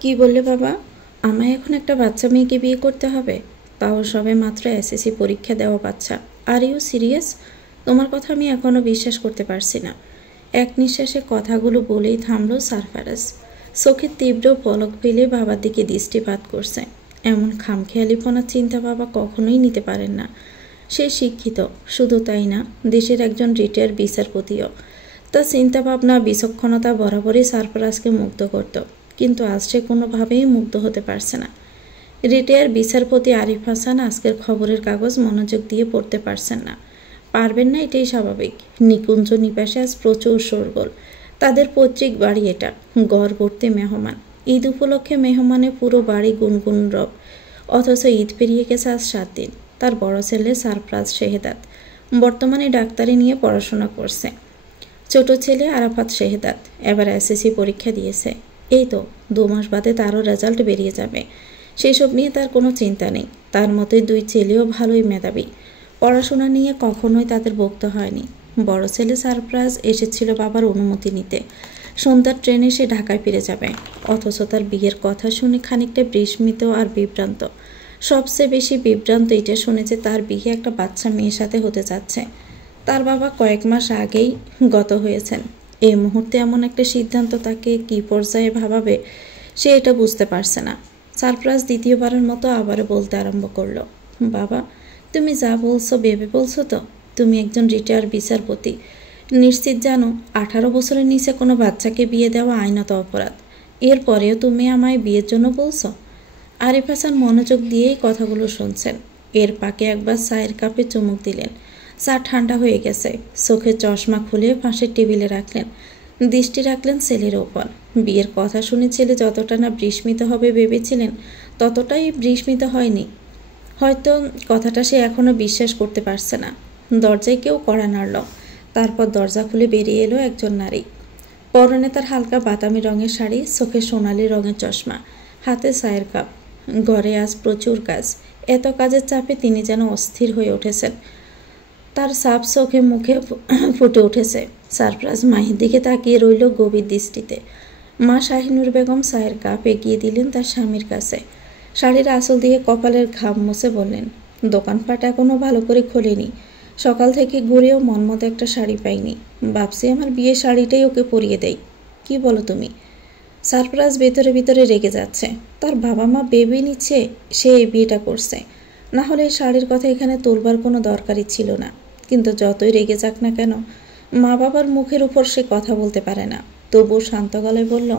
কি বললে বাবা? আমায় এখন একটা বাচ্চা মেয়েকে বিয়ে করতে হবে? তাও সবে মাত্র এসএসসি পরীক্ষা দেওয়া বাচ্চা। Are you serious? তোমার কথা আমি এখনও বিশ্বাস করতে পারছি না। এক নিঃশ্বাসে কথাগুলো বলেই থামল সারফারাজ। চোখের তীব্র পলক ফেলে বাবার দিকে দৃষ্টিপাত করছে। এমন খামখেয়ালিপনার চিন্তা বাবা কখনোই নিতে পারেন না। সে শিক্ষিত, শুধু তাই না, দেশের একজন রিটায়ার্ড বিচারপতিও। তার চিন্তাভাবনা, বিচক্ষণতা বরাবরই সারফারাজকে মুগ্ধ করত, কিন্তু আজ সে কোনোভাবেই মুগ্ধ হতে পারছে না। রিটায়ার বিচারপতি আরিফ হাসান আজকের খবরের কাগজ মনোযোগ দিয়ে পড়তে পারছেন না। পারবেন না, এটাই স্বাভাবিক। নিকুঞ্জ নিপাশে আজ প্রচুর শোরগোল। তাদের পৈতৃক বাড়ি এটা, ঘর ভর্তি মেহমান। ঈদ উপলক্ষে মেহমানে পুরো বাড়ি গুনগুন রব। অথচ ঈদ পেরিয়ে গেছে আজ 7 দিন। তার বড় ছেলে সারফরাজ শেহদাদ বর্তমানে ডাক্তারি নিয়ে পড়াশোনা করছে। ছোট ছেলে আরাফাত শেহদাদ এবার এসএসসি পরীক্ষা দিয়েছে। এই তো 2 মাস বাদে তারও রেজাল্ট বেরিয়ে যাবে। সেসব নিয়ে তার কোনো চিন্তা নেই। তার মতে 2 ছেলেও ভালোই মেধাবী। পড়াশোনা নিয়ে কখনোই তাদের বকতে হয়নি। বড় ছেলে সারফরাজ এসেছিল বাবার অনুমতি নিতে। সন্ধ্যার ট্রেনে সে ঢাকায় ফিরে যাবে। অথচ তার বিয়ের কথা শুনে খানিকটা বিস্মিত আর বিভ্রান্ত। সবচেয়ে বেশি বিভ্রান্ত এটা শুনে যে তার বিয়ে একটা বাচ্চা মেয়ের সাথে হতে যাচ্ছে। তার বাবা কয়েক মাস আগেই গত হয়েছেন। এই মুহূর্তে এমন একটা সিদ্ধান্ত তাকে কী পর্যায়ে ভাবাবে সে এটা বুঝতে পারছে না। সারফরাজ দ্বিতীয়বারের মতো আবারও বলতে আরম্ভ করলো, বাবা, তুমি যা বলছো ভেবে বলছো তো? তুমি একজন রিটায়ার্ড বিচারপতি, নিশ্চিত জানো 18 বছরের নিচে কোনো বাচ্চাকে বিয়ে দেওয়া আইনত অপরাধ। এরপরেও তুমি আমায় বিয়ের জন্য বলছো? আরিফ হাসান মনোযোগ দিয়েই কথাগুলো শুনছেন। এর পাকে একবার চায়ের কাপে চুমুক দিলেন। চা ঠান্ডা হয়ে গেছে। চোখের চশমা খুলে পাশের টেবিলে রাখলেন। দৃষ্টি রাখলেন ছেলের ওপর। বিয়ের কথা শুনে ছেলে যতটা না বিস্মিত হবে ভেবেছিলেন, ততটাই বিস্মিত হয়নি। হয়তো কথাটা সে এখনও বিশ্বাস করতে পারছে না। দরজায় কেউ কড়া নাড়ল। তারপর দরজা খুলে বেরিয়ে এলো একজন নারী। পরনে তার হালকা বাদামি রঙের শাড়ি, চোখে সোনালি রঙের চশমা, হাতে চায়ের কাপ। ঘরে আজ প্রচুর কাজ। এত কাজের চাপে তিনি যেন অস্থির হয়ে উঠেছেন। তার সাপ চোখে মুখে ফুটে উঠেছে। সারফরাজ মাহির দিকে তাকিয়ে রইল গভীর দৃষ্টিতে। মা শাহিনুর বেগম চায়ের কাপ এগিয়ে দিলেন তার স্বামীর কাছে। শাড়ির আঁচল দিয়ে কপালের ঘাম মুছে বললেন, দোকানপাট এখনও ভালো করে খোলেনি। সকাল থেকে ঘুরেও মনমতো একটা শাড়ি পাইনি। ভাবছি আমার বিয়ের শাড়িটাই ওকে পরিয়ে দেই। কি বলো তুমি? সারফরাজ ভেতরে ভিতরে রেগে যাচ্ছে। তার বাবা মা ভেবে নিচ্ছে সে এই বিয়েটা করছে। না হলে শাড়ির কথা এখানে তোলবার কোনো দরকারই ছিল না। কিন্তু যতই রেগে যাক না কেন, মা বাবার মুখের উপর সে কথা বলতে পারে না। তবুও শান্ত গলায় বলল,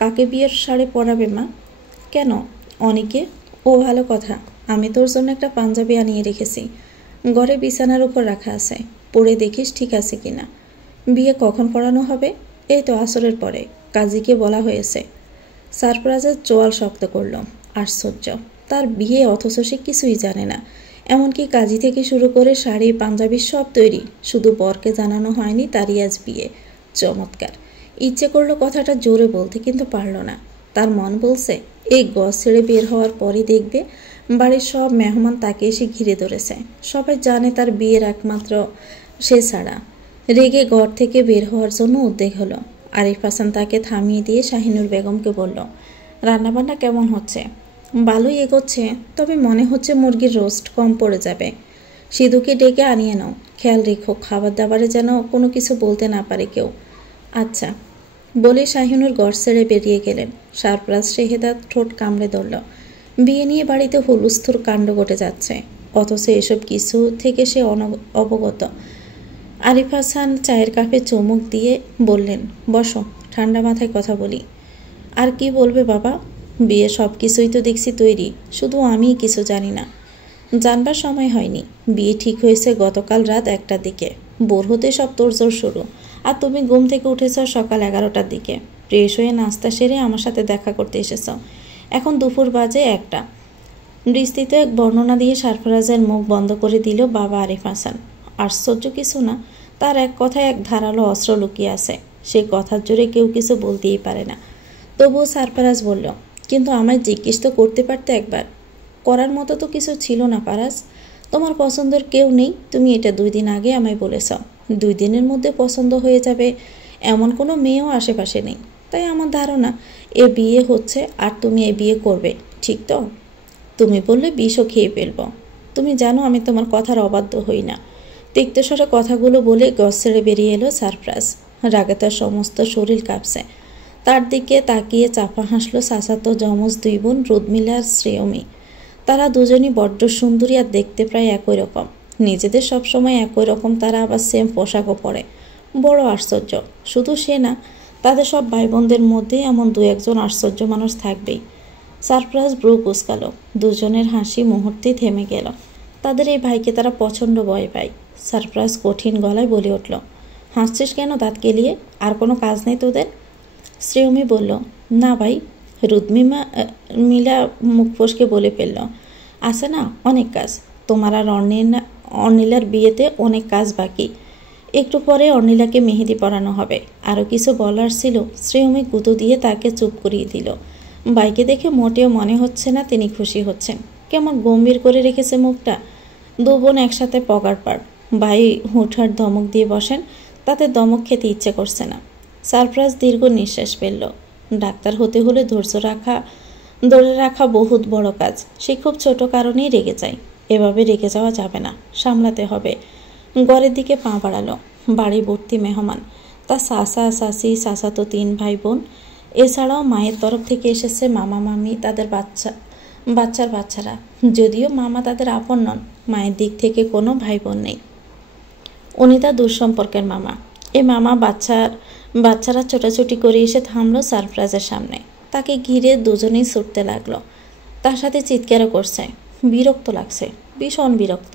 কাকে বিয়ের শাড়ি পরাবে মা? কেন, অনিকে? ও ভালো কথা। আমি তোর জন্য একটা পাঞ্জাবি আনিয়ে রেখেছি। ঘরে বিছানার উপর রাখা আছে, পরে দেখিস ঠিক আছে কিনা। বিয়ে কখন পড়ানো হবে? এই তো আসরের পরে, কাজীকে বলা হয়েছে। সারফরাজের চোয়াল শক্ত করল। আশ্চর্য, তার বিয়ে অথচ সে কিছুই জানে না। এমনকি কাজী থেকে শুরু করে শাড়ি পাঞ্জাবি সব তৈরি, শুধু বরকে জানানো হয়নি তারই আজ বিয়ে। চমৎকার। ইচ্ছে করলো কথাটা জোরে বলতে, কিন্তু পারল না। তার মন বলছে এই গজ ছেড়ে বের হওয়ার পরই দেখবে বাড়ির সব মেহমান তাকে এসে ঘিরে ধরেছে। সবাই জানে তার বিয়ের একমাত্র সে ছাড়া। রেগে ঘর থেকে বের হওয়ার জন্য উদ্বেগ হলো। আরিফ হাসান তাকে থামিয়ে দিয়ে শাহিনুর বেগমকে বলল, রান্নাবান্না কেমন হচ্ছে? ভালোই এগোচ্ছে, তবে মনে হচ্ছে মুরগির রোস্ট কম পড়ে যাবে। সিধুকে ডেকে আনিয়ে নাও। খেয়াল রেখো খাবার দাবারে যেন কোনো কিছু বলতে না পারে কেউ। আচ্ছা, বলে শাহিনুর ঘর ছেড়ে বেরিয়ে গেলেন। সারফরাজ শেহদাদ ঠোঁট কামড়ে ধরল। বিয়ে নিয়ে বাড়িতে হুলস্থুল কাণ্ড ঘটে যাচ্ছে, অথচ এসব কিছু থেকে সে অবগত। আরিফ হাসান চায়ের কাপে চুমুক দিয়ে বললেন, বসো, ঠান্ডা মাথায় কথা বলি। আর কি বলবে বাবা? বিয়ে সব কিছুই তো দেখছি তৈরি, শুধু আমিই কিছু জানি না। জানবার সময় হয়নি। বিয়ে ঠিক হয়েছে গতকাল রাত 1টার দিকে। ভোর হতে সব তোড়জোড় শুরু। আর তুমি ঘুম থেকে উঠেছ সকাল 11টার দিকে। ফ্রেশ হয়ে নাস্তা সেরে আমার সাথে দেখা করতে এসেছ। এখন দুপুর বাজে 1টা। বিস্তৃত এক বর্ণনা দিয়ে সারফরাজের মুখ বন্ধ করে দিল বাবা আরিফ হাসান। আশ্চর্য কিছু না, তার এক কথায় এক ধারালো অস্ত্র লুকিয়ে আছে। সেই কথার জোরে কেউ কিছু বলতেই পারে না। তবুও সারফরাজ বলল, কিন্তু আমায় জিজ্ঞেস তো করতে পারতে একবার। করার মতো তো কিছু ছিল না পারাজ। তোমার পছন্দের কেউ নেই, তুমি এটা 2 দিন আগে আমায় বলেছ। 2 দিনের মধ্যে পছন্দ হয়ে যাবে এমন কোনো মেয়েও আশেপাশে নেই। তাই আমার ধারণা এ বিয়ে হচ্ছে আর তুমি এ বিয়ে করবে, ঠিক তো? তুমি বললে বিষও খেয়ে ফেলব। তুমি জানো আমি তোমার কথার অবাধ্য হই না। তিক্তস্বরে কথাগুলো বলে গজ ছেড়ে বেরিয়ে এলো সারফরাজ। রাগে তার সমস্ত শরীর কাঁপছে। তার দিকে তাকিয়ে চাপা হাসলো চাচাতো যমজ দুই বোন রুদমিলা আর শ্রেয়মী। তারা দুজনই বড্ড সুন্দরী আর দেখতে প্রায় একই রকম। নিজেদের সবসময় একই রকম, তারা আবার সেম পোশাকও পরে। বড় আশ্চর্য। শুধু সে না, তাদের সব ভাই বোনদের মধ্যে এমন দু একজন আশ্চর্য মানুষ থাকবেই। সারপ্রাইজ ব্রু কুচকালো। দুজনের হাসি মুহূর্তেই থেমে গেল। তাদের এই ভাইকে তারা প্রচণ্ড ভয় পায়। সারপ্রাইজ কঠিন গলায় বলে উঠল, হাসছিস কেন দাঁত কেলিয়ে? আর কোনো কাজ নেই তোদের? শ্রেয়মী বলল, না ভাই। মিলা মুখ ফসকে বলে ফেলল, আছে না অনেক কাজ। তোমার আর অর্নিলার বিয়েতে অনেক কাজ বাকি। একটু পরে অর্নিলাকে মেহেদি পরানো হবে। আরও কিছু বলার ছিল, শ্রেয়মী গুঁতো দিয়ে তাকে চুপ করিয়ে দিল। ভাইকে দেখে মোটেও মনে হচ্ছে না তিনি খুশি হচ্ছেন। কেমন গম্ভীর করে রেখেছে মুখটা। দু বোন একসাথে পগার পাড়। ভাই হুটহাট ধমক দিয়ে বসেন, তাতে দমক খেতে ইচ্ছে করছে না। সারপ্রাইজ দীর্ঘ নিঃশ্বাস ফেলল। ডাক্তার হতে হলে ধরে রাখা বহুত বড় কাজ। সে খুব ছোট কারণেই রেগে যায়। এভাবে রেগে যাওয়া যাবে না, সামলাতে হবে। ঘরের দিকে পা বাড়ালো। বাড়ি ভর্তি মেহমান। তার চাচা চাচি, চাচাতো 3 ভাই বোন। এছাড়াও মায়ের তরফ থেকে এসেছে মামা মামি, তাদের বাচ্চারা। যদিও মামা তাদের আপন নন, মায়ের দিক থেকে কোনো ভাই বোন নেই। উনি তার দূর সম্পর্কের মামা। এ মামা বাচ্চারা ছোটাছুটি করে এসে থামলো সারপ্রাইজের সামনে। তাকে ঘিরে দুজনেই ছুটতে লাগলো। তার সাথে চিৎকারও করছে। বিরক্ত লাগছে, ভীষণ বিরক্ত।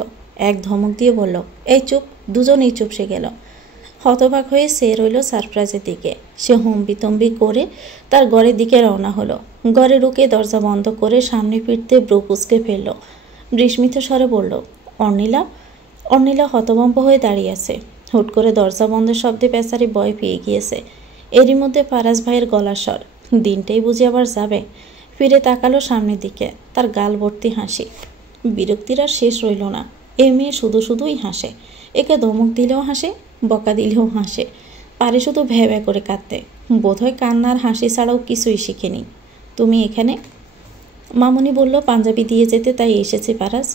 এক ধমক দিয়ে বলল, এই চুপ। দুজনেই চুপসে গেল। হতবাক হয়ে সে রইল সারপ্রাইজের দিকে। সে হম্বিতম্বি করে তার ঘরের দিকে রওনা হলো। ঘরে ঢুকে দরজা বন্ধ করে সামনে ফিরতে ব্রু কুঁচকে ফেলল। বিস্মিত স্বরে বলল, অর্নিলা হতভম্ব হয়ে দাঁড়িয়ে আছে। হুট করে দরজা বন্ধের শব্দে বেচারি ভয় পেয়ে গিয়েছে। এরই মধ্যে ফারাজ ভাইয়ের গলার স্বর, দিনটাই বুঝি আবার যাবে। ফিরে তাকালো সামনের দিকে। তার গাল ভর্তি হাসি। বিরক্তির আর শেষ রইল না। এ মেয়ে শুধুই হাসে। একে ধমক দিলেও হাসে, বকা দিলেও হাসে। পারে শুধু ভ্যা ভ্যা করে কাঁদতে। বোধহয় কান্নার হাসি ছাড়াও কিছুই শিখেনি। তুমি এখানে? মামুনি বলল, পাঞ্জাবি দিয়ে যেতে, তাই এসেছি ফারাজ।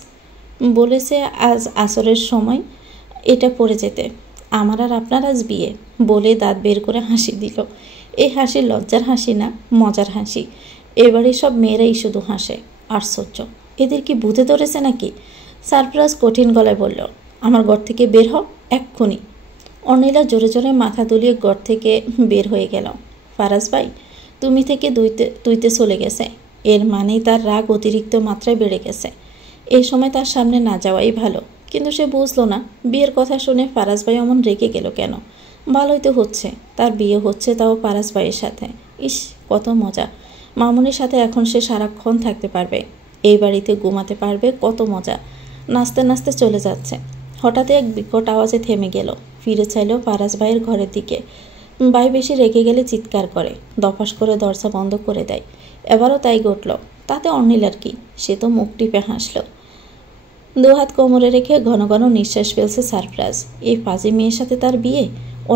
বলেছে আজ আসরের সময় এটা পরে যেতে। আমার আর আপনার আজ বিয়ে। বলে দাঁত বের করে হাসি দিল। এই হাসি লজ্জার হাসি না, মজার হাসি। এবারে সব মেয়েরাই শুধু হাসে। আশ্চর্য, এদের কি ভূতে ধরেছে নাকি? সারপ্রাইজ কঠিন গলায় বলল, আমার ঘর থেকে বের হও এক্ষুনি। অর্নিলা জোরে জোরে মাথা দুলিয়ে ঘর থেকে বের হয়ে গেল। ফারাজ ভাই তুমি থেকে তুইতে চলে গেছে। এর মানেই তার রাগ অতিরিক্ত মাত্রায় বেড়ে গেছে। এই সময় তার সামনে না যাওয়াই ভালো। কিন্তু সে বুঝলো না বিয়ের কথা শুনে ফারাজ ভাই অমন রেগে গেল কেন। ভালোই তো হচ্ছে, তার বিয়ে হচ্ছে, তাও ফারাজ ভাইয়ের সাথে। ইস, কত মজা। মামুনির সাথে এখন সে সারাক্ষণ থাকতে পারবে। এই বাড়িতে ঘুমাতে পারবে, কত মজা। নাচতে নাচতে চলে যাচ্ছে। হঠাৎ এক বিকট আওয়াজে থেমে গেল। ফিরে চাইল ফারাজ ভাইয়ের ঘরের দিকে। ভাই বেশি রেগে গেলে চিৎকার করে, দফাস করে দরজা বন্ধ করে দেয়। এবারও তাই ঘটল। তাতে অর্নিলার কি? সে তো মুখ টিপে হাসল। দুহাত কোমরে রেখে ঘন ঘন নিঃশ্বাস ফেলছে সারপ্রাইজ। এই ফাজি মেয়ের সাথে তার বিয়ে?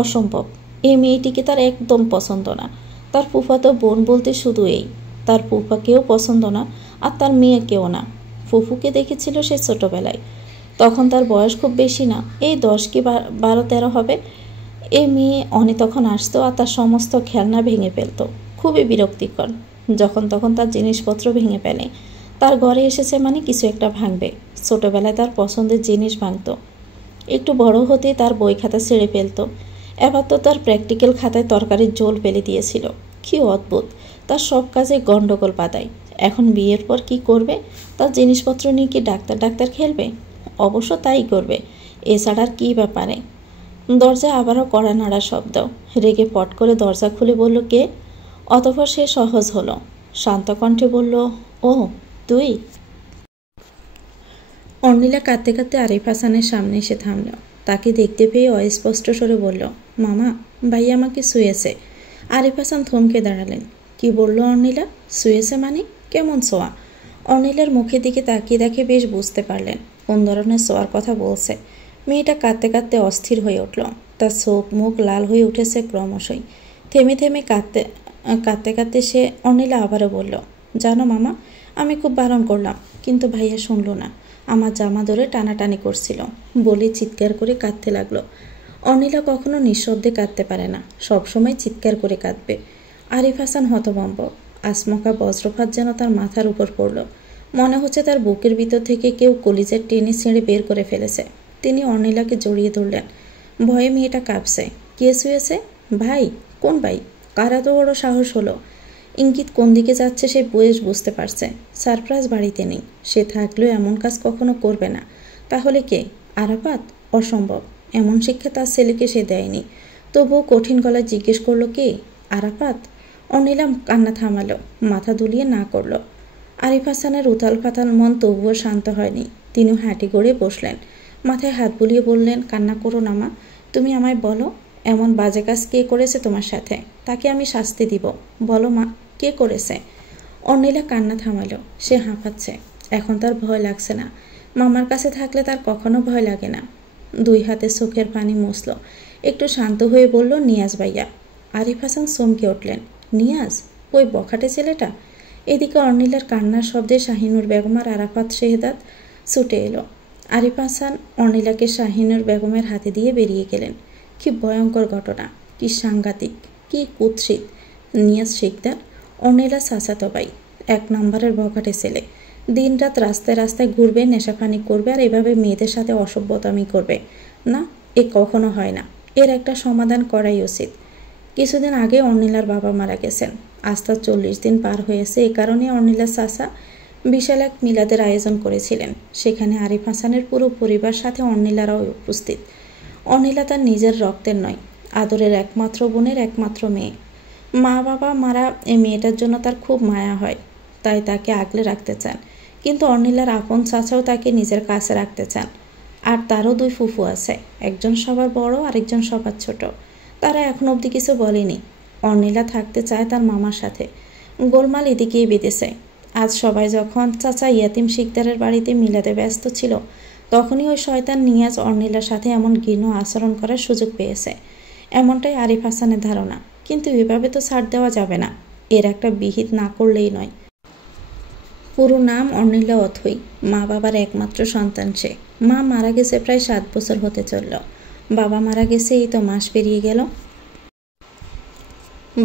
অসম্ভব। এই মেয়েটিকে তার একদম পছন্দ না। তার ফুফাতো বোন বলতে শুধু এই। তার ফুফাকেও পছন্দ না, আর তার মেয়েকেও না। ফুফুকে দেখেছিল সে ছোটবেলায়। তখন তার বয়স খুব বেশি না, এই 10 কি 12-13 হবে। এই মেয়ে অনি তখন আসতো আর তার সমস্ত খেলনা ভেঙে ফেলত। খুবই বিরক্তিকর। যখন তখন তার জিনিসপত্র ভেঙে ফেলে। তার ঘরে এসেছে মানে কিছু একটা ভাঙবে। ছোটবেলায় তার পছন্দের জিনিস ভাঙত। একটু বড় হতে তার বই খাতা ছেড়ে ফেলত। এবার তো তার প্র্যাকটিক্যাল খাতায় তরকারির ঝোল ফেলে দিয়েছিল। কি অদ্ভুত, তার সব কাজে গন্ডগোল বাঁধায়। এখন বিয়ের পর কি করবে? তার জিনিসপত্র নিয়ে কি ডাক্তার খেলবে? অবশ্য তাই করবে, এছাড়া আর কী ব্যাপারে। দরজায় আবারও কড়া নাড়া শব্দ। রেগে পট করে দরজা খুলে বলল, কে? অতঃপর সে সহজ হলো। শান্ত কণ্ঠে বলল, ও তুই? অর্নিলা কাঁদতে কাঁদতে আরিফ হাসানের সামনে এসে থামল। তাকে দেখতে পেয়ে অস্পষ্ট স্বরে বলল, মামা, ভাই আমাকে শুয়েছে। আরিফ হাসান থমকে দাঁড়ালেন। কি বলল অর্নিলা? শুয়েছে মানে? কেমন ছোঁয়া? অর্নিলার মুখের দিকে তাকিয়ে দেখে বেশ বুঝতে পারলেন কোন ধরনের ছোঁয়ার কথা বলছে। মেয়েটা কাঁদতে কাঁদতে অস্থির হয়ে উঠল। তার চোখ মুখ লাল হয়ে উঠেছে ক্রমশই। থেমে থেমে কাঁদতে কাঁদতে সে অনিলা আবারও বলল, জানো মামা, আমি খুব বারণ করলাম, কিন্তু ভাইয়া শুনল না। আমার জামা ধরে টানাটানি করছিল বলে চিৎকার করে কাঁদতে লাগলো। অনিলা কখনো নিঃশব্দে কাঁদতে পারে না, সবসময় চিৎকার করে কাঁদবে। আরিফ হাসান হতভম্ব। আচমকা বজ্রপাত যেন তার মাথার উপর পড়ল। মনে হচ্ছে তার বুকের ভিতর থেকে কেউ কলিজার টেনে ছিঁড়ে বের করে ফেলেছে। তিনি অনিলাকে জড়িয়ে ধরলেন। ভয়ে মেয়েটা কাঁপছে। কেস হয়েছে? ভাই? কোন ভাই? কারা তো বড় সাহস হলো? ইঙ্গিত কোন দিকে যাচ্ছে সে বয়স বুঝতে পারছে। সারপ্রাইজ বাড়িতে নেই, সে থাকলেও এমন কাজ কখনো করবে না। তাহলে কে? আরাফাত? অসম্ভব, এমন শিক্ষা তার ছেলেকে সে দেয়নি। তবুও কঠিন গলায় জিজ্ঞেস করলো, কে? আরাফাত? অনিলা কান্না থামালো, মাথা দুলিয়ে না করলো। আরিফ হাসানের উথাল পাতাল মন তবুও শান্ত হয়নি। তিনিও হাঁটি গড়ে বসলেন, মাথায় হাত বুলিয়ে বললেন, কান্না করো না মা, তুমি আমায় বলো, এমন বাজে কাজ কে করেছে তোমার সাথে? তাকে আমি শাস্তি দিব। বলো মা, কে করেছে? অনিলা কান্না থামালো, সে হাঁপাচ্ছে। এখন তার ভয় লাগছে না। মামার কাছে থাকলে তার কখনো ভয় লাগে না। দুই হাতে চোখের পানি মুছল, একটু শান্ত হয়ে বলল, নিয়াজ ভাইয়া। আরিফ হাসান চমকে উঠলেন, নিয়াজ? ওই বখাটে ছেলেটা? এদিকে অনিলার কান্নার শব্দে শাহিনুর বেগম আর আরাফাত শেহদাদ ছুটে এলো। আরিফ হাসান অনিলাকে শাহিনুর বেগমের হাতে দিয়ে বেরিয়ে গেলেন। কি ভয়ঙ্কর ঘটনা, কি সাংঘাতিক, কি কুৎসিত! নিয়াজ শিকদার, অনিলা চাচাতো ভাই, 1 নম্বরের বখাটে ছেলে। দিনরাত রাস্তায় রাস্তায় ঘুরবে, নেশাপানি করবে, আর এভাবে মেয়েদের সাথে অসভ্যতামি করবে। না, এ কখনো হয় না। এর একটা সমাধান করাই উচিত। কিছুদিন আগে অনিলার বাবা মারা গেছেন। আজ তার 40 দিন পার হয়েছে। এ কারণে অনিলার চাচা বিশাল এক মিলাদের আয়োজন করেছিলেন। সেখানে আরিফ হাসানের পুরো পরিবার সাথে অনিলারাও উপস্থিত। অনিলা তার নিজের রক্তের নয়, আদরের একমাত্র বোনের একমাত্র মেয়ে। মা বাবা মারা এই মেয়েটার জন্য তার খুব মায়া হয়, তাই তাকে আগলে রাখতে চান। কিন্তু অনিলার আপন চাচাও তাকে নিজের কাছে রাখতে চান। আর তারও 2 ফুফু আছে, একজন সবার বড়, আরেকজন সবার ছোট। তারা এখন অবধি কিছু বলেনি। অনিলা থাকতে চায় তার মামার সাথে। গোলমাল এদিকেই বেঁধেছে। আজ সবাই যখন চাচা ইয়াতিম শিকদারের বাড়িতে মিলাতে ব্যস্ত ছিল, তখনই ওই শয়তান নিয়াজ অনিলার সাথে এমন ঘৃণ্য আচরণ করার সুযোগ পেয়েছে। এমনটাই আরিফ হাসানের ধারণা। কিন্তু এভাবে তো ছাড় দেওয়া যাবে না, এর একটা বিহিত না করলেই নয়। পুরো নাম অনিলা অথই, মা বাবার একমাত্র সন্তান সে। মা মারা গেছে প্রায় 7 বছর হতে চলল। বাবা মারা গেছে এই তো মাস পেরিয়ে গেল।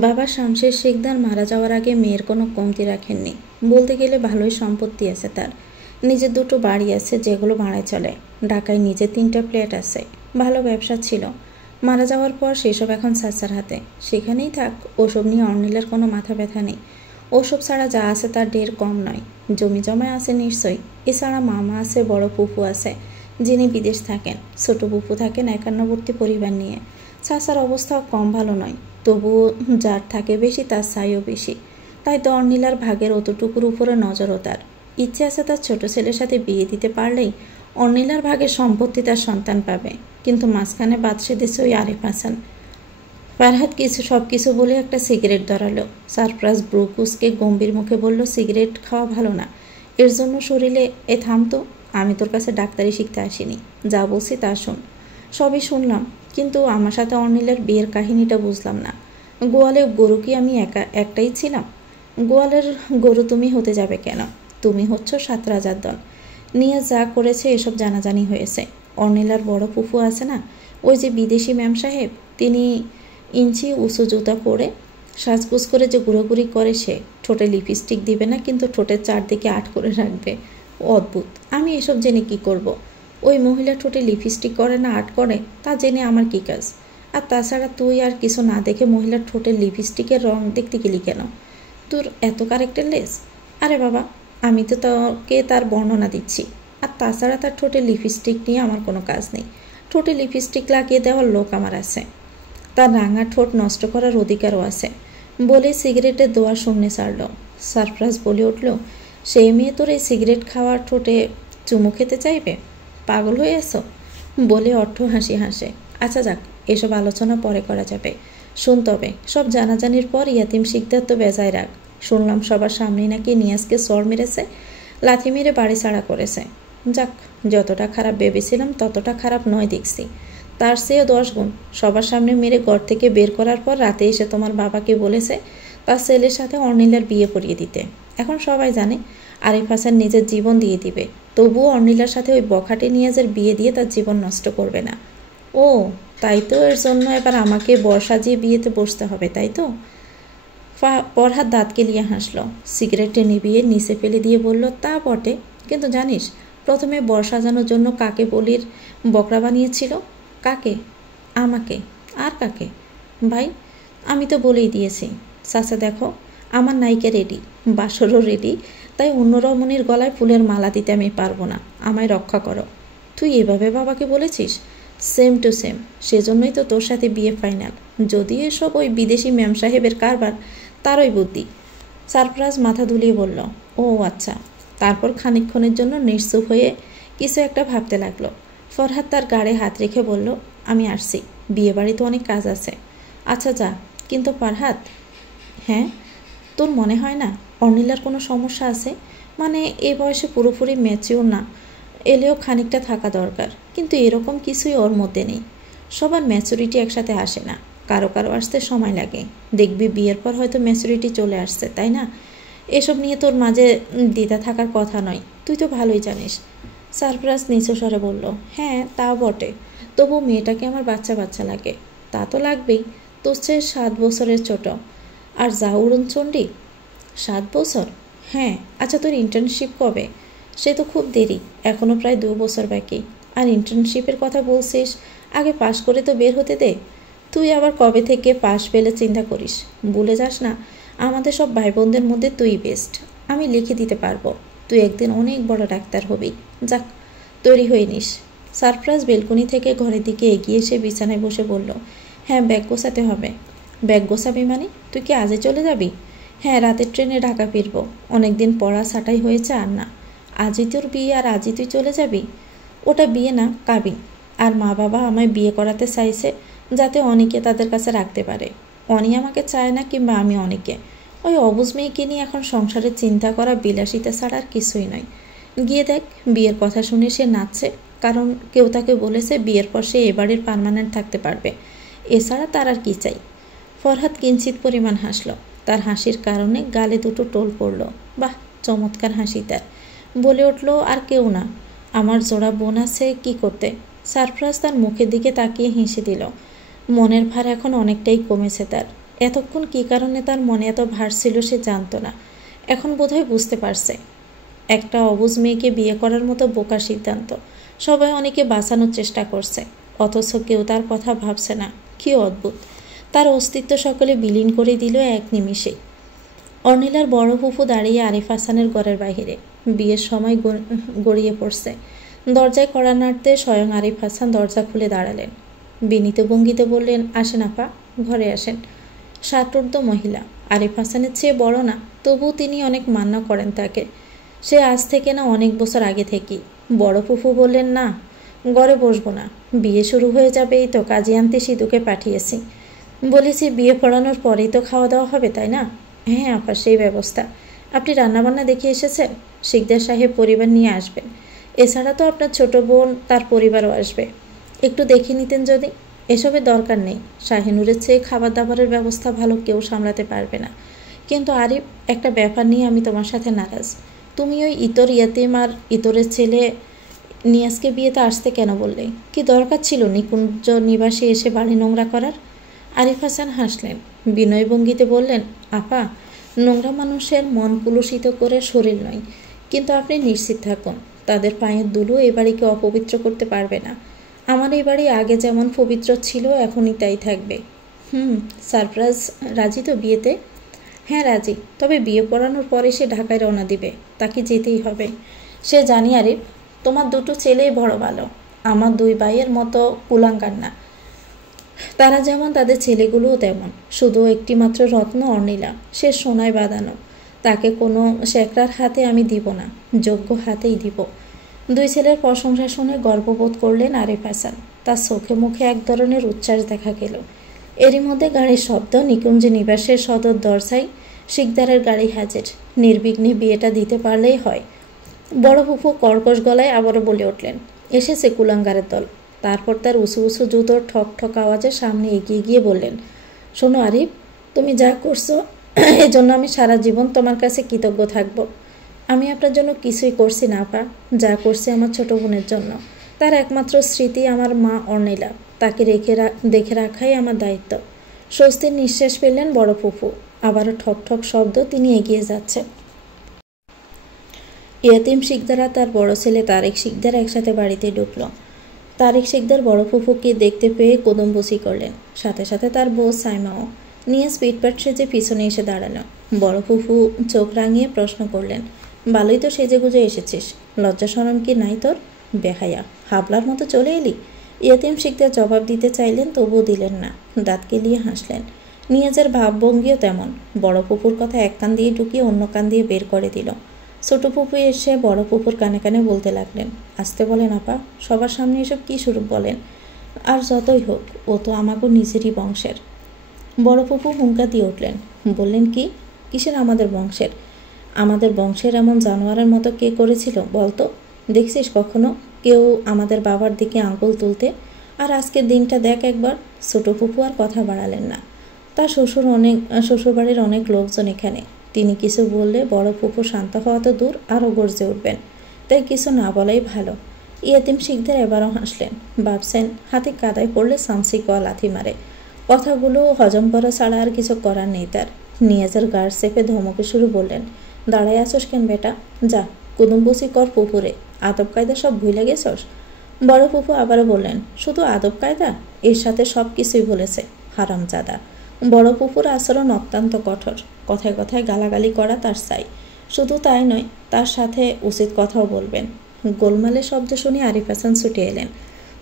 বাবা শামশের শিকদার মারা যাওয়ার আগে মেয়ের কোনো কমতি রাখেননি। বলতে গেলে ভালোই সম্পত্তি আছে তার। নিজের 2টো বাড়ি আছে, যেগুলো ভাড়ায় চলে। ঢাকায় নিজের 3টা ফ্ল্যাট আছে। ভালো ব্যবসা ছিল। মারা যাওয়ার পর সেসব এখন চাচার হাতে। সেখানেই থাক, ওসব নিয়ে অনিলার কোনো মাথা ব্যথা নেই। ওসব ছাড়া যা আছে তার ঢের কম নয়। জমি জমায় আছে নিশ্চয়ই। এছাড়া মামা আছে, বড় ফুফু আছে যিনি বিদেশ থাকেন। ছোট ফুফু থাকেন একান্নবর্তী পরিবার নিয়ে। চাচার অবস্থাও কম ভালো নয়, তবুও যার থাকে বেশি তার চাইও বেশি। তাই তো অনিলার ভাগের অতটুকুর উপরে নজরও তার। ইচ্ছে আছে তার ছোট ছেলের সাথে বিয়ে দিতে পারলেই অনিলার ভাগের সম্পত্তি তার সন্তান পাবে। কিন্তু মাঝখানে বাদ সেধেছে ওই আরিফ হাসান। ফারহাদ সব কিছু বলে একটা সিগারেট ধরালো। সারপ্রাইজ ব্রুকুসকে গম্ভীর মুখে বলল, সিগারেট খাওয়া ভালো না, এর জন্য শরীরে। থামতো, আমি তোর কাছে ডাক্তারি শিখতে আসিনি, যা বলছি তা শোন। সবই শুনলাম, কিন্তু আমার সাথে অনিলের বিয়ের কাহিনীটা বুঝলাম না। গোয়ালে গরু কি আমি একটাই ছিলাম? গোয়ালের গরু তুমি হতে যাবে কেন? তুমি হচ্ছ 7 রাজার দল। নিয়ে যা করেছে এসব জানাজানি হয়েছে। অনিলার বড় ফুফু আছে না, ওই যে বিদেশি ম্যাম সাহেব, তিনি ইঞ্চি উঁচু জুতা পরে সাজগুজ করে যে ঘুরোঘুরি করে, সে ঠোঁটে লিপস্টিক দিবে না, কিন্তু ঠোঁটের চারদিকে আট করে রাখবে। অদ্ভুত। আমি এসব জেনে কি করব? ওই মহিলা ঠোঁটে লিপস্টিক করে না আর্ট করে, তা জেনে আমার কি কাজ? আর তাছাড়া তুই আর কিছু না দেখে মহিলার ঠোঁটের লিপস্টিকের রং দেখতে গেলি কেন? তোর এত ক্যারেক্টারলেস? আরে বাবা, আমি তো তোকে তার বর্ণনা দিচ্ছি। আর তাছাড়া তার ঠোঁটে লিপস্টিক নিয়ে আমার কোনো কাজ নেই। ঠোঁটে লিপস্টিক লাগিয়ে দেওয়ার লোক আমার আছে, তার রাঙা ঠোঁট নষ্ট করার অধিকারও আছে। বলে সিগারেটের দোয়া শূন্যে ছাড়ল। সারপ্রাইজ বলে উঠল, সেই মেয়ে তোর এই সিগারেট খাওয়ার ঠোঁটে চুমু খেতে চাইবে? পাগল হয়ে এসো? বলে অট্ট হাসি হাসে। আচ্ছা যাক, এসব আলোচনা পরে করা যাবে। শুন তবে, সব জানাজানির পর ইয়াতিম শিকদার তো বেজায় রাগ। শুনলাম সবার সামনে নাকি নিয়াজকে চড় মেরেছে, লাথি মেরে বাড়ি ছাড়া করেছে। যাক, যতটা খারাপ ভেবেছিলাম ততটা খারাপ নয় দেখছি। তার চেয়েও 10 গুণ। সবার সামনে মেরে ঘর থেকে বের করার পর রাতে এসে তোমার বাবাকে বলেছে তার ছেলের সাথে অর্নিলার বিয়ে পড়িয়ে দিতে। এখন সবাই জানে আরিফ হাসান নিজের জীবন দিয়ে দিবে, তবুও অর্নিলার সাথে ওই বখাটে নিয়াজের বিয়ে দিয়ে তার জীবন নষ্ট করবে না। ও তাই তো, এর জন্য এবার আমাকে বর সাজিয়ে বিয়েতে বসতে হবে, তাই তো? ফরহাদ দাঁত কেলিয়ে হাসল, সিগারেটে নিভিয়ে নিচে ফেলে দিয়ে বলল, তা বটে, কিন্তু জানিস প্রথমে বর সাজানোর জন্য কাকে বলির বকরা বানিয়েছিল? কাকে? আমাকে। আর কাকে? ভাই আমি তো বলেই দিয়েছি। চাচা দেখো, আমার নায়িকা রেডি, বাসরও রেডি, তাই অন্য রমণীর গলায় ফুলের মালা দিতে আমি পারবো না, আমায় রক্ষা করো। তুই এভাবে বাবাকে বলেছিস? সেম টু সেম, সেজন্যই তো তোর সাথে বিয়ে ফাইনাল। যদি এসব ওই বিদেশি ম্যাম সাহেবের কারবার, তারই বুদ্ধি। সারফরাজ মাথা দুলিয়ে বলল, ও আচ্ছা। তারপর খানিকক্ষণের জন্য নিশ্চুপ হয়ে কিছু একটা ভাবতে লাগলো। ফরহাদ তার গাড়ে হাত রেখে বলল, আমি আসছি, বিয়ে বাড়িতে অনেক কাজ আছে। আচ্ছা যা, কিন্তু ফরহাদ। হ্যাঁ? তোর মনে হয় না অর্নিলার কোনো সমস্যা আছে? মানে এ বয়সে পুরোপুরি ম্যাচিওর না, এলেও খানিকটা থাকা দরকার, কিন্তু এরকম কিছুই ওর মধ্যে নেই। সবার ম্যাচুরিটি একসাথে আসে না, কারো কারো আসতে সময় লাগে। দেখবি বিয়ের পর হয়তো ম্যাচুরিটি চলে আসছে, তাই না? এসব নিয়ে তোর মাঝে দ্বিধা থাকার কথা নয়, তুই তো ভালোই জানিস। সারফরাজ নিচু স্বরে বলল, হ্যাঁ তা বটে, তবু মেয়েটাকে আমার বাচ্চা বাচ্চা লাগে। তা তো লাগবেই, তোর চেয়ে 7 বছরের ছোট। আর জাউরন চণ্ডী 7 বছর? হ্যাঁ। আচ্ছা তোর ইন্টার্নশিপ কবে? সে তো খুব দেরি, এখনও প্রায় 2 বছর বাকি। আর ইন্টার্নশিপের কথা বলছিস, আগে পাশ করে তো বের হতে দে। তুই আবার কবে থেকে পাশ পেলে চিন্তা করিস? ভুলে যাস না, আমাদের সব ভাই বোনদের মধ্যে তুই বেস্ট। আমি লিখে দিতে পারবো, তুই একদিন অনেক বড় ডাক্তার হবি। যাক, তৈরি হয়ে নিস। সারফরাজ বেলকনি থেকে ঘরের দিকে এগিয়ে এসে বিছানায় বসে বলল, হ্যাঁ ব্যাগ গোছাতে হবে। ব্যাগ গোছাবি মানে? তুই কি আজই চলে যাবি? হ্যাঁ, রাতের ট্রেনে ঢাকা ফিরব। অনেকদিন পড়া ছাটাই হয়েছে, আর না। আজই তোর বিয়ে আর আজই তুই চলে যাবি? ওটা বিয়ে না, কাবিন। আর মা বাবা আমায় বিয়ে করাতে চাইছে যাতে অনেকে তাদের কাছে রাখতে পারে। অনি আমাকে চায় না, কিংবা আমি অনেকে। ওই অবুঝ মেয়েকে নিয়ে এখন সংসারের চিন্তা করা বিলাসিতা ছাড়া আর কিছুই নয়। গিয়ে দেখ, বিয়ের কথা শুনে সে নাচছে, কারণ কেউ তাকে বলেছে বিয়ের পর সে এ বাড়ির পার্মানেন্ট থাকতে পারবে। এছাড়া তার আর কি চাই? ফরহাদ কিঞ্চিত পরিমাণ হাসল। তার হাসির কারণে গালে দুটো টোল পড়ল। বাহ, চমৎকার হাসি তার। বলে উঠল, আর কেউ না, আমার জোড়া বোন আছে কি করতে। সারফরাজ তার মুখের দিকে তাকিয়ে হেসে দিল। মনের ভার এখন অনেকটাই কমেছে তার। এতক্ষণ কী কারণে তার মনে এত ভার ছিল সে জানত না, এখন বোধহয় বুঝতে পারছে। একটা অবুঝ মেয়েকে বিয়ে করার মতো বোকা সিদ্ধান্ত। সবাই অনেকে বাঁচানোর চেষ্টা করছে, অথচ কেউ তার কথা ভাবছে না। কি অদ্ভুত, তার অস্তিত্ব সকলে বিলীন করে দিল এক নিমিষেই। অর্নিলার বড় ফুফু দাঁড়িয়ে আরিফ হাসানের ঘরের বাহিরে। বিয়ের সময় গড়িয়ে পড়ছে। দরজায় কড়া নাড়তে স্বয়ং আরিফ হাসান দরজা খুলে দাঁড়ালেন। বিনীত ভঙ্গিতে বললেন, আসেন আপা, ঘরে আসেন। ষাটোর্ধ্ব মহিলা, আরিফ হাসানের চেয়ে বড় না, তবুও তিনি অনেক মান্য করেন তাকে। সে আজ থেকে না, অনেক বছর আগে থেকেই। বড় ফুফু বললেন, না ঘরে বসবো না, বিয়ে শুরু হয়ে যাবে, এই তো কাজী আনতে সিধুকে পাঠিয়েছি। বলেছি বিয়ে পড়ানোর পরেই তো খাওয়া দাওয়া হবে, তাই না? হ্যাঁ আপা, সেই ব্যবস্থা। আপনি রান্নাবান্না দেখে এসেছেন? শিকদার সাহেব পরিবার নিয়ে আসবেন। এছাড়া তো আপনার ছোট বোন, তার পরিবারও আসবে। একটু দেখে নিতেন যদি। এসবের দরকার নেই, শাহিনুরের চেয়ে খাবার দাবারের ব্যবস্থা ভালো কেউ সামলাতে পারবে না। কিন্তু আরিফ, একটা ব্যাপার নিয়ে আমি তোমার সাথে নারাজ। তুমি ওই ইতর ইয়াতিম আর ইতরের ছেলে নিয়াজকে বিয়েতে আসতে কেন বললে? কি দরকার ছিল নিকুঞ্জ নিবাসে এসে বাড়ি নোংরা করার? আরিফ হাসান হাসলেন, বিনয় ভঙ্গিতে বললেন, আপা, নোংরা মানুষের মন কুলুষিত করে শরীর নয়। কিন্তু আপনি নিশ্চিত থাকুন, তাদের পায়ের ধুলো এ বাড়িকে অপবিত্র করতে পারবে না। আমার এই বাড়ি আগে যেমন পবিত্র ছিল, এখনই তাই থাকবে। সারফরাজ রাজি তো বিয়েতে? হ্যাঁ রাজি, তবে বিয়ে পড়ানোর পরে সে ঢাকায় রওনা দিবে, তাকে যেতেই হবে। সে জানি আরিফ, তোমার দুটো ছেলেই বড় ভালো, আমার 2 ভাইয়ের মতো কুলাঙ্গার না। তারা যেমন, তাদের ছেলেগুলোও তেমন। শুধু একটি মাত্র রত্ন অর্নিলা, সে সোনায় বাঁধানো। তাকে কোনো শেখরার হাতে আমি দিব না, যোগ্য হাতেই দিব। 2 ছেলের প্রশংসা শুনে গর্ববোধ করলেন আরিফ হাসান। তার চোখে মুখে এক ধরনের উচ্ছ্বাস দেখা গেল। এরই মধ্যে গাড়ির শব্দ। নিকুঞ্জ নিবাসের সদর দরজায় শিকদারের গাড়ি হাজির। নির্বিঘ্নে বিয়েটা দিতে পারলেই হয়। বড় ফুফু কর্কশ গলায় আবারও বলে উঠলেন, এসেছে কুলাঙ্গারের দল। তারপর তার উঁচু উঁচু জুতোর ঠক ঠক আওয়াজে সামনে এগিয়ে গিয়ে বললেন, শোনো আরিফ, তুমি যা করছো এজন্য আমি সারা জীবন তোমার কাছে কৃতজ্ঞ থাকব। আমি আপনার জন্য কিছুই করছি না আপা, যা করছি আমার ছোট বোনের জন্য। তার একমাত্র স্মৃতি আমার মা অর্ণিলা, তাকে দেখে রাখাই আমার দায়িত্ব। স্বস্তির নিঃশ্বাস পেলেন বড় ফুফু। আবারও ঠক ঠক শব্দ, তিনি এগিয়ে যাচ্ছে। ইয়াতিম শিকদার আর তার বড় ছেলে তারেক শিকদার একসাথে বাড়িতে ঢুকল। তারেক শিকদার বড় ফুফুকে দেখতে পেয়ে কদমবুসি করলেন, সাথে সাথে তার বউ সাইমাও। নিয়ে স্পিডপাট সেজে পিছনে এসে দাঁড়ালো। বড় ফুফু চোখ রাঙিয়ে প্রশ্ন করলেন, ভালোই তো সেজে গুজে এসেছিস, লজ্জা শরম কি নাই তোর? বেহায়া, হাবলার মতো চলে এলি। ইয়াতিম শিকদার জবাব দিতে চাইলেন, তবুও দিলেন না, দাঁত কেলিয়ে হাসলেন। নিয়াজের ভাবভঙ্গিও তেমন। বড় ফুপুর কথা এক কান দিয়ে ঢুকিয়ে অন্য কান দিয়ে বের করে দিল। ছোট ফুপু এসে বড় ফুপুর কানে কানে বলতে লাগলেন, আসতে বলেন আপা, সবার সামনে এসব কী স্বরূপ বলেন? আর যতই হোক, ও তো আমাকে নিজেরই বংশের। বড় ফুপু হুঙ্কা দিয়ে উঠলেন, বললেন, কি কিসের আমাদের বংশের? আমাদের বংশের এমন জানোয়ারের মতো কে করেছিল বলতো? দেখছিস কখনো কেউ আমাদের বাবার দিকে আঙুল তুলতে? আর আজকের দিনটা দেখ একবার। ছোট ফুপু আর কথা বাড়ালেন না। তার শ্বশুরবাড়ির অনেক লোকজন এখানে। তিনি কিছু বললে বড় ফুপু শান্ত হওয়া তো দূর, আরও গর্জে উঠবেন। তাই কিছু না বলাই ভালো। ইয়াতিম শিকদার এবারও হাসলেন। ভাবছেন হাতে কাদায় পড়লে সামসিকোয়া লাথি মারে। কথাগুলো হজম করা ছাড়া আর কিছু করার নেই তার। নিয়াজের গাড় চেপে ধমকে শুরু বললেন, দাঁড়ায় আছোস কেন বেটা? যা কুদুমবুসি কর পুকুরে। আদব কায়দা সব ভুলে গেছস? বড় ফুপু আবারও বললেন, শুধু আদব কায়দা? এর সাথে সব কিছুই বলেছে, হারামজাদা। বড় ফুপুর আচরণ অত্যন্ত কঠোর। কথায় কথায় গালাগালি করা তার চাই। শুধু তাই নয়, তার সাথে উচিত কথাও বলবেন। গোলমালের শব্দ শুনে আরিফ হাসান ছুটে এলেন।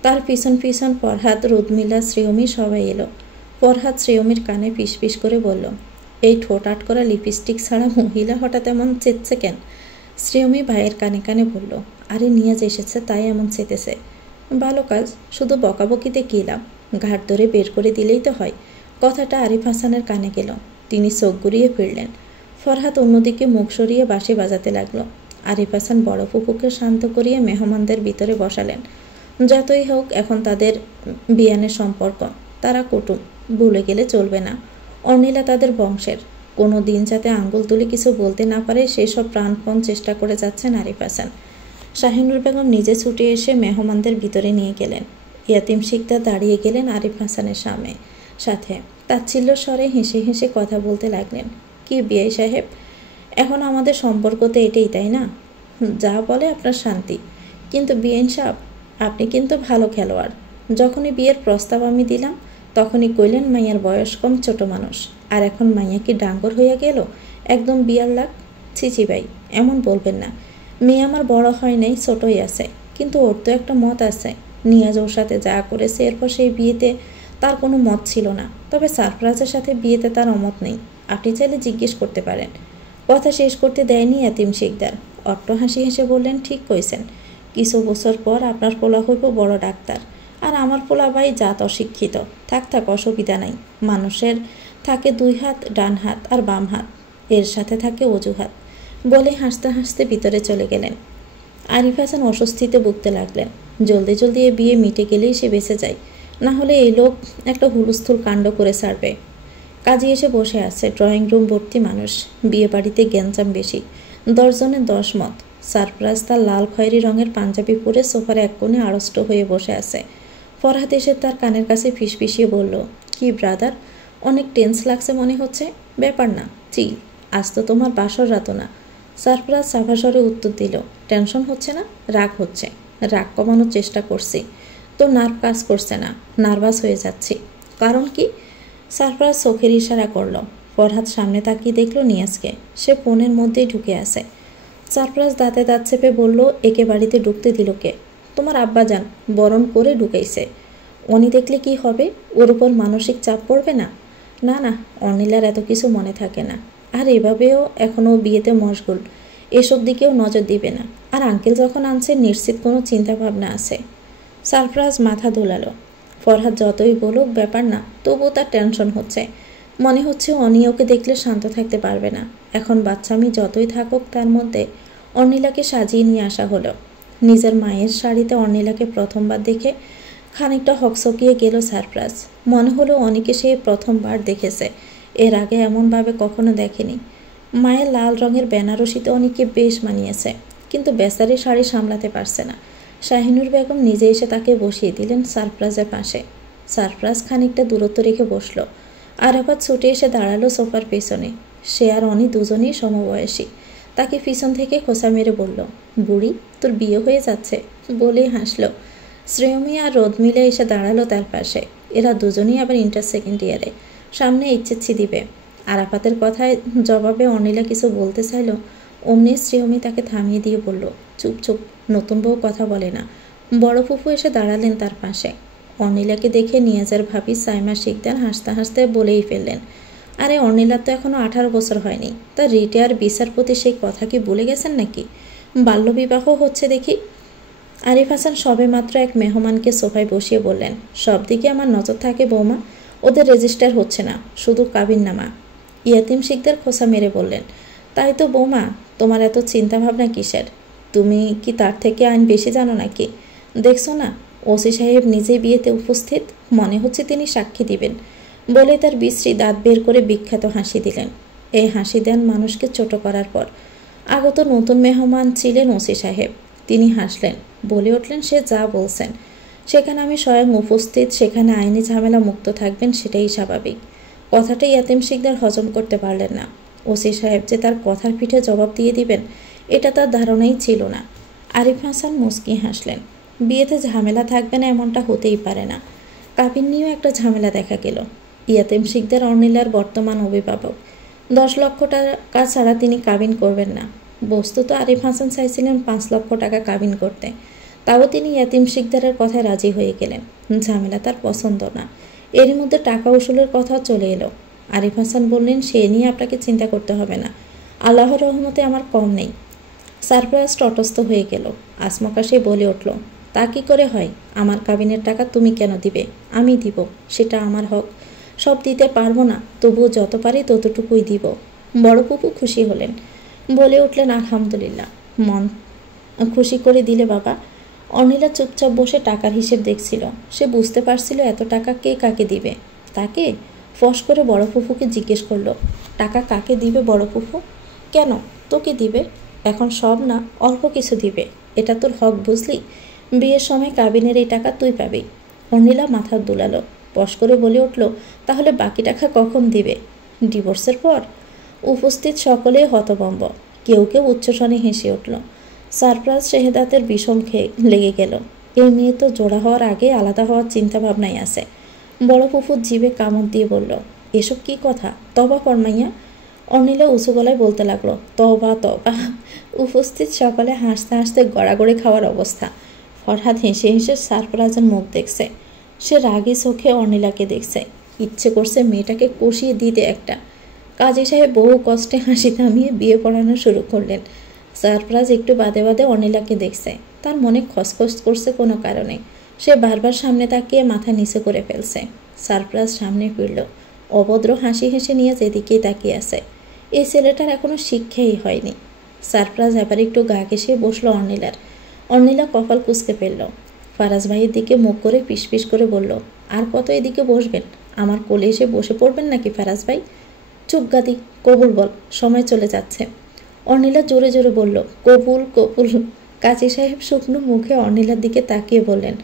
তার পিছন পিছন ফরহাদ, রুদমিলা, শ্রেয়মী সবাই এলো। ফরহাদ শ্রেয়মীর কানে ফিস ফিস করে বলল, এই ঠোঁট আট করা লিপস্টিক ছাড়া মহিলা হঠাৎ এমন চেতছে কেন? শ্রেয়মী ভাইয়ের কানে কানে বলল, আরে নিয়াজ এসেছে তাই এমন চেতেছে। ভালো কাজ, শুধু বকাবকিতে কী লাভ? ঘাট ধরে বের করে দিলেই তো হয়। কথাটা আরিফ হাসানের কানে গেল। তিনি চোখ ঘুরিয়ে ফিরলেন। ফরহাদ অন্যদিকে মুখ সরিয়ে বাঁশি বাজাতে লাগলো। আরিফ হাসান বড় ফুপুকে শান্ত করিয়ে মেহমানদের ভিতরে বসালেন। যতই হোক এখন তাদের বিয়ানের সম্পর্ক, তারা কুটুম, ভুলে গেলে চলবে না। অর্ণিলা তাদের বংশের। কোনো দিন যাতে আঙ্গুল তুলে কিছু বলতে না পারে সেসব প্রাণপণ চেষ্টা করে যাচ্ছেন আরিফ হাসান। শাহিনুর বেগম নিজে ছুটে এসে মেহমানদের ভিতরে নিয়ে গেলেন। ইয়াতিম শিকদার দাঁড়িয়ে গেলেন আরিফ হাসানের সাথে তাচ্ছিল্য স্বরে হেসে হেসে কথা বলতে লাগলেন, কি বিআই সাহেব, এখন আমাদের সম্পর্ক তো এটাই, তাই না? যা বলে আপনার শান্তি। কিন্তু বিআইন সাহেব, আপনি কিন্তু ভালো খেলোয়াড়। যখনই বিয়ের প্রস্তাব আমি দিলাম তখনই কইলেন মাইয়ার বয়স কম, ছোট মানুষ। আর এখন মাইয়া কি ডাঙ্গর হইয়া গেল, একদম বিয়ার লাগ। ছিচি ভাই, এমন বলবেন না। মেয়ে আমার বড় হয় নাই, ছোটই আছে, কিন্তু ওর তো একটা মত আছে। নিয়াজ ওর সাথে যা করেছে এরপর সেই বিয়েতে তার কোনো মত ছিল না। তবে সারফরাজের সাথে বিয়েতে তার অমত নেই। আপনি চাইলে জিজ্ঞেস করতে পারেন। কথা শেষ করতে দেয়নি ইয়াতিম শিকদার। অট্ট হাসি হেসে বললেন, ঠিক কইছেন। কিছু বছর পর আপনার পোলা হইব বড় ডাক্তার, আর আমার পোলা ভাই জাত অশিক্ষিত। থাক অসুবিধা নাই। মানুষের থাকে দুই হাত, ডান হাত আর বাম হাত, এর সাথে থাকে অজুহাত। বলে হাসতে হাসতে ভিতরে চলে গেলেন। আরিফ হাসান অস্বস্তিতে ভুগতে লাগলেন। জলদি জলদি এ বিয়ে মিটে গেলেই সে বেঁচে যায়, না হলে এই লোক একটা হুলস্থুল কাণ্ড করে ছাড়বে। কাজী এসে বসে আছে, ড্রয়িং রুম ভর্তি মানুষ। বিয়ে বাড়িতে গ্যাঞ্জাম বেশি, 10 জনের 10 মত। সারপ্রাইজ তার লাল খয়েরি রঙের পাঞ্জাবি পরে সোফার এক কোণে আড়ষ্ট হয়ে বসে আছে। ফরহাদ এসে তার কানের কাছে ফিসফিসিয়ে বলল, কি ব্রাদার, অনেক টেন্স লাগছে মনে হচ্ছে। ব্যাপার না, চিল, আজ তো তোমার বাসর রাত না। সারপ্রাইজ সাভাসরে উত্তর দিল, টেনশন হচ্ছে না, রাগ হচ্ছে। রাগ কমানোর চেষ্টা করছি, তো নার্ভ কাজ করছে না, নার্ভাস হয়ে যাচ্ছি। কারণ কি? সারপ্রাইজ চোখের ইশারা করল। ফরহাদ সামনে তাকিয়ে দেখল নিয়াজকে, সে ফোনের মধ্যেই ঢুকে আছে। সারপ্রাইজ দাঁতে দাঁত চেপে বলল, একে বাড়িতে ঢুকতে দিল কে? তোমার আব্বাজান বরণ করে ঢুকাইছে। উনি দেখলে কি হবে? ওর উপর মানসিক চাপ পড়বে না? না, অর্ণিলার এত কিছু মনে থাকে না। আর এভাবেও এখনও বিয়েতে মশগুল, এসব দিকেও নজর দিবে না। আর আঙ্কেল যখন আনছে নিশ্চিত কোনো চিন্তাভাবনা আছে। সারপ্রাইজ মাথা দোলালো। ফরহাদ যতই বলুক ব্যাপার না, তবুও তার টেনশন হচ্ছে। মনে হচ্ছে অনি ওকে দেখলে শান্ত থাকতে পারবে না। এখন বাচ্চামি যতই থাকুক তার মধ্যে অর্ণিলাকে সাজিয়ে নিয়ে আসা হলো। নিজের মায়ের শাড়িতে অর্ণিলাকে প্রথমবার দেখে খানিকটা হকচকিয়ে গেল সারপ্রাইজ। মনে হলো অনিকে সে প্রথমবার দেখেছে। এর আগে এমনভাবে কখনো দেখেনি। মায়ের লাল রঙের বেনারসিতে অনেককে বেশ মানিয়েছে, কিন্তু বেচারি শাড়ি সামলাতে পারছে না। শাহিনুর বেগম নিজে এসে তাকে বসিয়ে দিলেন সারপ্রাজের পাশে। সারপ্রাজ খানিকটা দূরত্ব রেখে বসলো। আরাফাত ছুটে এসে দাঁড়ালো সোফার পেছনে। সে আর অনি দুজনেই সমবয়সী। তাকে পিছন থেকে খোঁচা মেরে বলল, বুড়ি, তোর বিয়ে হয়ে যাচ্ছে, বলেই হাসলো। শ্রেয়মী আর রোদ মিলে এসে দাঁড়ালো তার পাশে। এরা দুজনেই আবার ইন্টার সেকেন্ড ইয়ারে, সামনে এইচএসসি দিবে। আরাফাতের কথায় জবাবে অনিলা কিছু বলতে চাইল, অমনি শ্রেয়মী তাকে থামিয়ে দিয়ে বলল, চুপ চুপ, নতুন বউ কথা বলে না। বড় ফুফু এসে দাঁড়ালেন তার পাশে। অনিলাকে দেখে নিয়াজের ভাবি সাইমা শিকদার হাসতে হাসতে বলেই ফেললেন, আরে অনিলার তো এখনও 18 বছর হয়নি, তার রিটায়ার বিচারপতি সেই কথা কি ভুলে গেছেন নাকি? বাল্যবিবাহ হচ্ছে দেখি। আরিফ হাসান সবে মাত্র এক মেহমানকে সোফায় বসিয়ে বললেন, সব দিকে আমার নজর থাকে বৌমা, ওদের রেজিস্টার হচ্ছে না, শুধু কাবিননামা। ইয়াতিম শিকদার খোসা মেরে বললেন, তাই তো বৌমা, তোমার এত চিন্তাভাবনা কিসের? তুমি কি তার থেকে আইন বেশি জানো নাকি? দেখছো না, ওসি সাহেব নিজে বিয়েতে উপস্থিত, মনে হচ্ছে তিনি সাক্ষী দিবেন, বলে তার বিশ্রী দাঁত বের করে বিখ্যাত হাসি দিলেন। এই হাসি দেন মানুষকে ছোট করার পর। আগত নতুন মেহমান ছিলেন ওসি সাহেব। তিনি হাসলেন, বলে উঠলেন, সে যা বলছেন, সেখানে আমি স্বয়ং উপস্থিত, সেখানে আইনি ঝামেলা মুক্ত থাকবেন, সেটাই স্বাভাবিক। কথাটা ইয়াতিম শিকদার হজম করতে পারলেন না। ওসি সাহেব যে তার কথার পিঠে জবাব দিয়ে দিবেন, এটা তার ধারণাই ছিল না। আরিফ হাসান মুচকি হাসলেন, বিয়েতে ঝামেলা থাকবে না এমনটা হতেই পারে না। কাবিন নিয়েও একটা ঝামেলা দেখা গেল। ইয়াতিম শিকদার অনিলার বর্তমান অভিভাবক। 10 লক্ষ টাকা ছাড়া তিনি কাবিন করবেন না। বস্তুত আরিফ হাসান চাইছিলেন 5 লক্ষ টাকা কাবিন করতে, তাও তিনি ইয়াতিম শিকদারের কথায় রাজি হয়ে গেলেন। ঝামেলা তার পছন্দ না। এরই মধ্যে টাকা উসুলের কথা চলে এলো। আরিফ হাসান বললেন, সে নিয়ে আপনাকে চিন্তা করতে হবে না, আল্লাহর রহমতে আমার কম নেই। সারপ্রাইজ তটস্থ হয়ে গেল। আসমকা সে বলে উঠল, তা কি করে হয়? আমার কাবিনের টাকা তুমি কেন দিবে? আমি দিব, সেটা আমার হক। সব দিতে পারবো না, তবুও যত পারি ততটুকুই দিব। বড় পুপু খুশি হলেন, বলে উঠলেন, আলহামদুলিল্লাহ, মন খুশি করে দিলে বাবা। অনিলা চুপচাপ বসে টাকার হিসেব দেখছিল। সে বুঝতে পারছিল এত টাকা কে কাকে দিবে। তাকে ফস করে বড় ফুফুকে জিজ্ঞেস করলো, টাকা কাকে দিবে বড় ফুফু? কেন, তোকে দিবে। এখন সব না, অল্প কিছু দিবে, এটা তোর হক, বুঝলি? বিয়ের সময় কাবিনের এই টাকা তুই পাবি। অনিলা মাথা দুলালো, ফস করে বলে উঠল, তাহলে বাকি টাকা কখন দিবে? ডিভোর্সের পর। উপস্থিত সকলেই হতভম্ব, কেউ কেউ উচ্চস্বরে হেসে উঠল। সারপ্রাইজ শেহেদাতের বিষম খেয়ে লেগে গেল। এই মেয়ে তো জোড়া হওয়ার আগে আলাদা হওয়ার চিন্তা ভাবনাই আছে। বড় ফুফুর জিভে কামড় দিয়ে বলল, এসব কি কথা, তবা ফরমাইয়া। অনিলা উঁচু গলায় বলতে লাগলো, তবা তবা। উপস্থিত সকলে হাসতে হাসতে গড়াগড়ি খাওয়ার অবস্থা। ফরহাদ হেসে হেসে সারপ্রাইজের মুখ দেখছে। সে রাগী চোখে অনিলাকে দেখছে। ইচ্ছে করছে মেয়েটাকে কষিয়ে দিতে একটা। কাজী সাহেব বহু কষ্টে হাসি থামিয়ে বিয়ে পড়ানো শুরু করলেন। সারপ্রাইজ একটু বাদে বাদে অনিলাকে দেখছে। তার মনে খসখস করছে কোনো কারণে। সে বারবার সামনে তাকিয়ে মাথা নিচে করে ফেলছে। সারপ্রাইজ সামনে ফিরল, অভদ্র হাসি হেসে নিয়ে যেদিকেই তাকিয়ে আছে। এই ছেলেটার এখনো শিক্ষাই হয়নি। সারপ্রাইজ এবার একটু গা ঘেঁষে বসলো অনিলার। অনিলা কপাল কুঁচকে ফেলল। ফারাজ ভাইয়ের দিকে মুখ করে পিস করে বলল, আর কত এদিকে বসবেন? আমার কোলে এসে বসে পড়বেন নাকি ফারাজ ভাই? চুপ গাদি, কবুল বল, সময় চলে যাচ্ছে। অনিলা জোরে জোরে বলল, কবুল কবুল। কাজী সাহেব শুকনো মুখে অনিলার দিকে তাকিয়ে বললেন,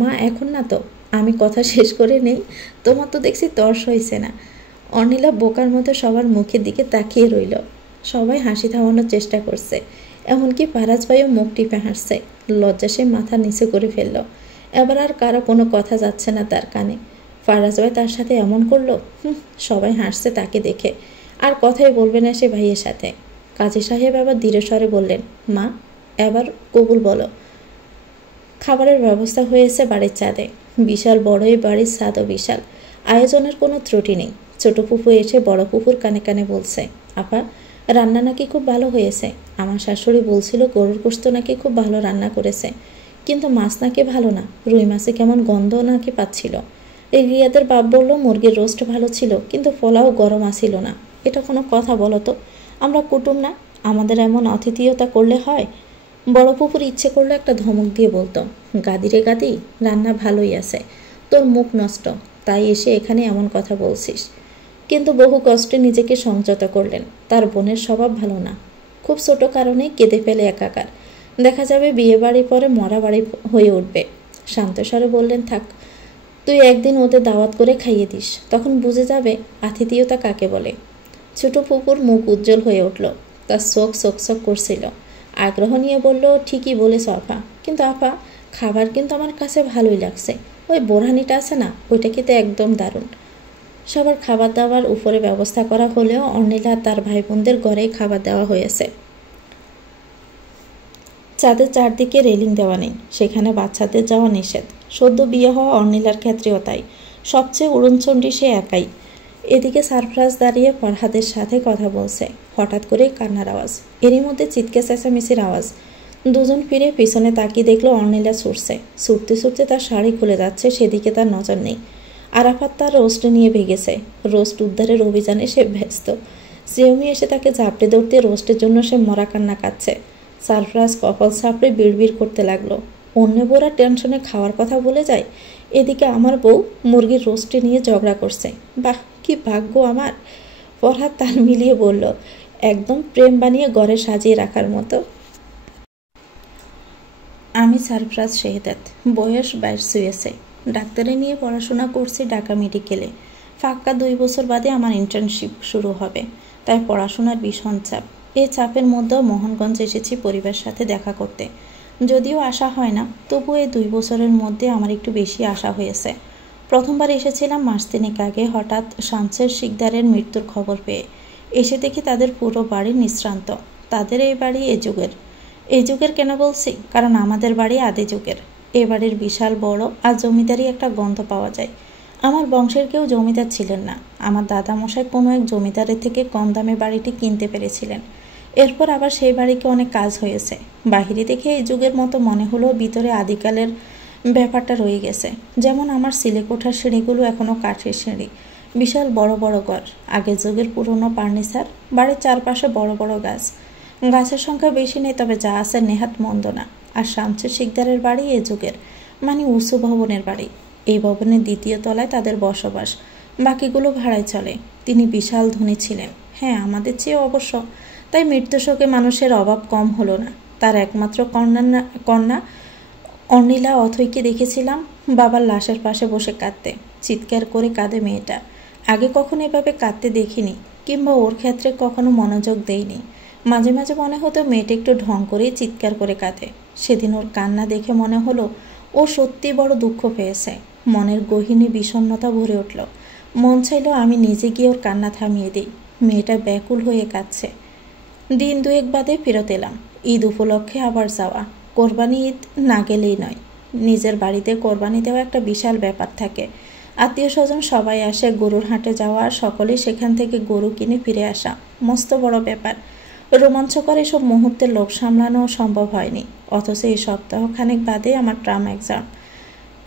মা এখন না তো, আমি কথা শেষ করে নেই, তোমার তো দেখছি তর্স হয়েছে না। অনিলা বোকার মতো সবার মুখের দিকে তাকিয়ে রইল। সবাই হাসি থামানোর চেষ্টা করছে, এমনকি ফারাজ ভাইও মুখ টিপে হাসছে। লজ্জা সে মাথা নিচে করে ফেলল। এবার আর কারো কোনো কথা যাচ্ছে না তার কানে। ফারাজ ভাই তার সাথে এমন করলো, সবাই হাসছে তাকে দেখে। আর কথাই বলবে না সে ভাইয়ের সাথে। কাজী সাহেব আবার ধীরে স্বরে বললেন, মা এবার কবুল বলো। খাবারের ব্যবস্থা হয়েছে বাড়ির ছাদে। বিশাল বড় এই বাড়ির ছাদও বিশাল। আয়োজনের কোনো ত্রুটি নেই। ছোট ফুফু এসে বড় ফুফুর কানে কানে বলছে, আপা রান্না নাকি খুব ভালো হয়েছে। আমার শাশুড়ি বলছিল গরুর গোশত নাকি খুব ভালো রান্না করেছে, কিন্তু মাছ নাকি ভালো না, রুই মাছে কেমন গন্ধ নাকি পাচ্ছিল। এই রিয়াদের বাপ বলল মুরগির রোস্ট ভালো ছিল, কিন্তু পোলাও গরম আসিল না। এটা কোনো কথা বলো তো? আমরা কুটুম না, আমাদের এমন আতিথেয়তা করলে হয়? বড় পুকুর ইচ্ছে করলো একটা ধমক দিয়ে বলতো, গাদি রে গাদি, রান্না ভালোই আছে, তোর মুখ নষ্ট, তাই এসে এখানে এমন কথা বলছিস। কিন্তু বহু কষ্টে নিজেকে সংযত করলেন। তার বোনের স্বভাব ভালো না, খুব ছোট কারণে কেঁদে ফেলে একাকার। দেখা যাবে বিয়ে বাড়ি পরে মরা বাড়ি হয়ে উঠবে। শান্তস্বরে বললেন, থাক, তুই একদিন ওদের দাওয়াত করে খাইয়ে দিস, তখন বুঝে যাবে আতিথেয়তা কাকে বলে। ছোট ফুপুর মুখ উজ্জ্বল হয়ে উঠল, তার চোখ চকচক করছিল। আগ্রহ নিয়ে বলল, ঠিকই বলেছ আপা, কিন্তু আপা খাবার কিন্তু আমার কাছে ভালোই লাগছে। ওই বোরহানিটা আছে না, ওইটা খেতে একদম দারুণ। সবার খাবার দাবার উপরে ব্যবস্থা করা হলেও অর্নিলা তার ভাই বোনদের ঘরেই খাবার দেওয়া হয়েছে। চাঁদের চারদিকে রেলিং দেওয়া নেই, সেখানে বাচ্চাদের যাওয়া নিষেধ। সদ্য বিয়ে হওয়া অর্নিলার ক্ষেত্রেও তাই। সবচেয়ে উড়নচণ্ডী সে একাই। এদিকে সারফরাজ দাঁড়িয়ে ফরহাদের সাথে কথা বলছে। হঠাৎ করে কান্নার আওয়াজ, এরই মধ্যে চিৎকার চেঁচামেচির আওয়াজ। দুজন ফিরে পিছনে তাকিয়ে দেখলো অর্নিলা ছুটছে। ছুটতে ছুটতে তার শাড়ি খুলে যাচ্ছে, সেদিকে তার নজর নেই। আরাফাত তার রোস্ট নিয়ে ভেগেছে। রোস্ট উদ্ধারের অভিযানে সে ব্যস্ত। জিয়মি এসে তাকে ঝাপটে ধরতে রোস্টের জন্য সে মরা কান্না কাচ্ছে। সারফরাজ কপাল চাপড়ে বিড়বিড় করতে লাগলো, অন্য বোরা টেনশনে খাওয়ার কথা বলে যায়, এদিকে আমার বউ মুরগির রোস্টে নিয়ে ঝগড়া করছে। বাহ, কি ভাগ্য আমার। ফরহাদ তাল মিলিয়ে বলল, একদম প্রেম বানিয়ে ঘরে সাজিয়ে রাখার মতো। আমি সারফরাজ শেহদাত, বয়স 22 ছুঁয়েছে। ডাক্তারি নিয়ে পড়াশোনা করছি ঢাকা মেডিকেলে। ফাঁকা 2 বছর বাদে আমার ইন্টার্নশিপ শুরু হবে, তাই পড়াশোনার ভীষণ চাপ। এই চাপের মধ্যেও মোহনগঞ্জ এসেছি পরিবারের সাথে দেখা করতে। যদিও আশা হয় না, তবু এই 2 বছরের মধ্যে আমার একটু বেশি আশা হয়েছে। প্রথমবার এসেছিলাম মাস 3 আগে, হঠাৎ শামসের শিকদারের মৃত্যুর খবর পেয়ে। এসে দেখি তাদের পুরো বাড়ি নিঃশ্রান্ত। তাদের এই বাড়ি এ যুগের। এই যুগের কেন বলছি, কারণ আমাদের বাড়ি আদি যুগের। এ বাড়ির বিশাল বড় আর জমিদারি একটা গন্ধ পাওয়া যায়। আমার বংশের কেউ জমিদার ছিলেন না। আমার দাদামশাই কোনো এক জমিদারের থেকে কম দামে বাড়িটি কিনতে পেরেছিলেন। এরপর আবার সেই বাড়িকে অনেক কাজ হয়েছে। বাহিরে দেখে এই যুগের মতো মনে হলেও ভিতরে আদিকালের ব্যাপারটা রয়ে গেছে। যেমন আমার সিলেকোঠার সিঁড়িগুলো এখনও কাঠের সিঁড়ি, বিশাল বড় বড় ঘর, আগের যুগের পুরনো ফার্নিচার, বাড়ির চারপাশে বড় বড় গাছ। গাছের সংখ্যা বেশি নেই, তবে যা আছে নেহাত মন্দ না। আর শামসের শিকদারের বাড়ি এ যুগের, মানে উঁচু ভবনের বাড়ি। এই ভবনের 2য় তলায় তাদের বসবাস, বাকিগুলো ভাড়ায় চলে। তিনি বিশাল ধনী ছিলেন, হ্যাঁ আমাদের চেয়ে অবশ্য। তাই মৃত্যু শোকে মানুষের অভাব কম হলো না। তার একমাত্র কন্যা অর্নিলা অথৈকে দেখেছিলাম বাবার লাশের পাশে বসে কাঁদতে। চিৎকার করে কাঁদে মেয়েটা। আগে কখনো এভাবে কাঁদতে দেখিনি, কিংবা ওর ক্ষেত্রে কখনো মনোযোগ দেইনি। মাঝে মাঝে মনে হতো মেয়েটা একটু ঢং করেই চিৎকার করে কাঁদে। সেদিন ওর কান্না দেখে মনে হলো ও সত্যি বড় দুঃখ পেয়েছে। মনের গহীনে বিষণ্ণতা ভরে উঠল। মন চাইল আমি নিজে গিয়ে ওর কান্না থামিয়ে দিই। মেয়েটা ব্যাকুল হয়ে কাঁদছে। দিন 2 বাদে ফেরত এলাম। ঈদ উপলক্ষে আবার যাওয়া। কোরবানি ঈদ না গেলেই নয়। নিজের বাড়িতে কোরবানি দেওয়া একটা বিশাল ব্যাপার থাকে। আত্মীয় স্বজন সবাই আসে, গরুর হাটে যাওয়া, সকলেই সেখান থেকে গরু কিনে ফিরে আসা মস্ত বড় ব্যাপার। রোমাঞ্চকর এসব মুহূর্তের লোভ সামলানো সম্ভব হয়নি। অথচ এই সপ্তাহখানেক বাদে আমার ট্রাম এক্সাম।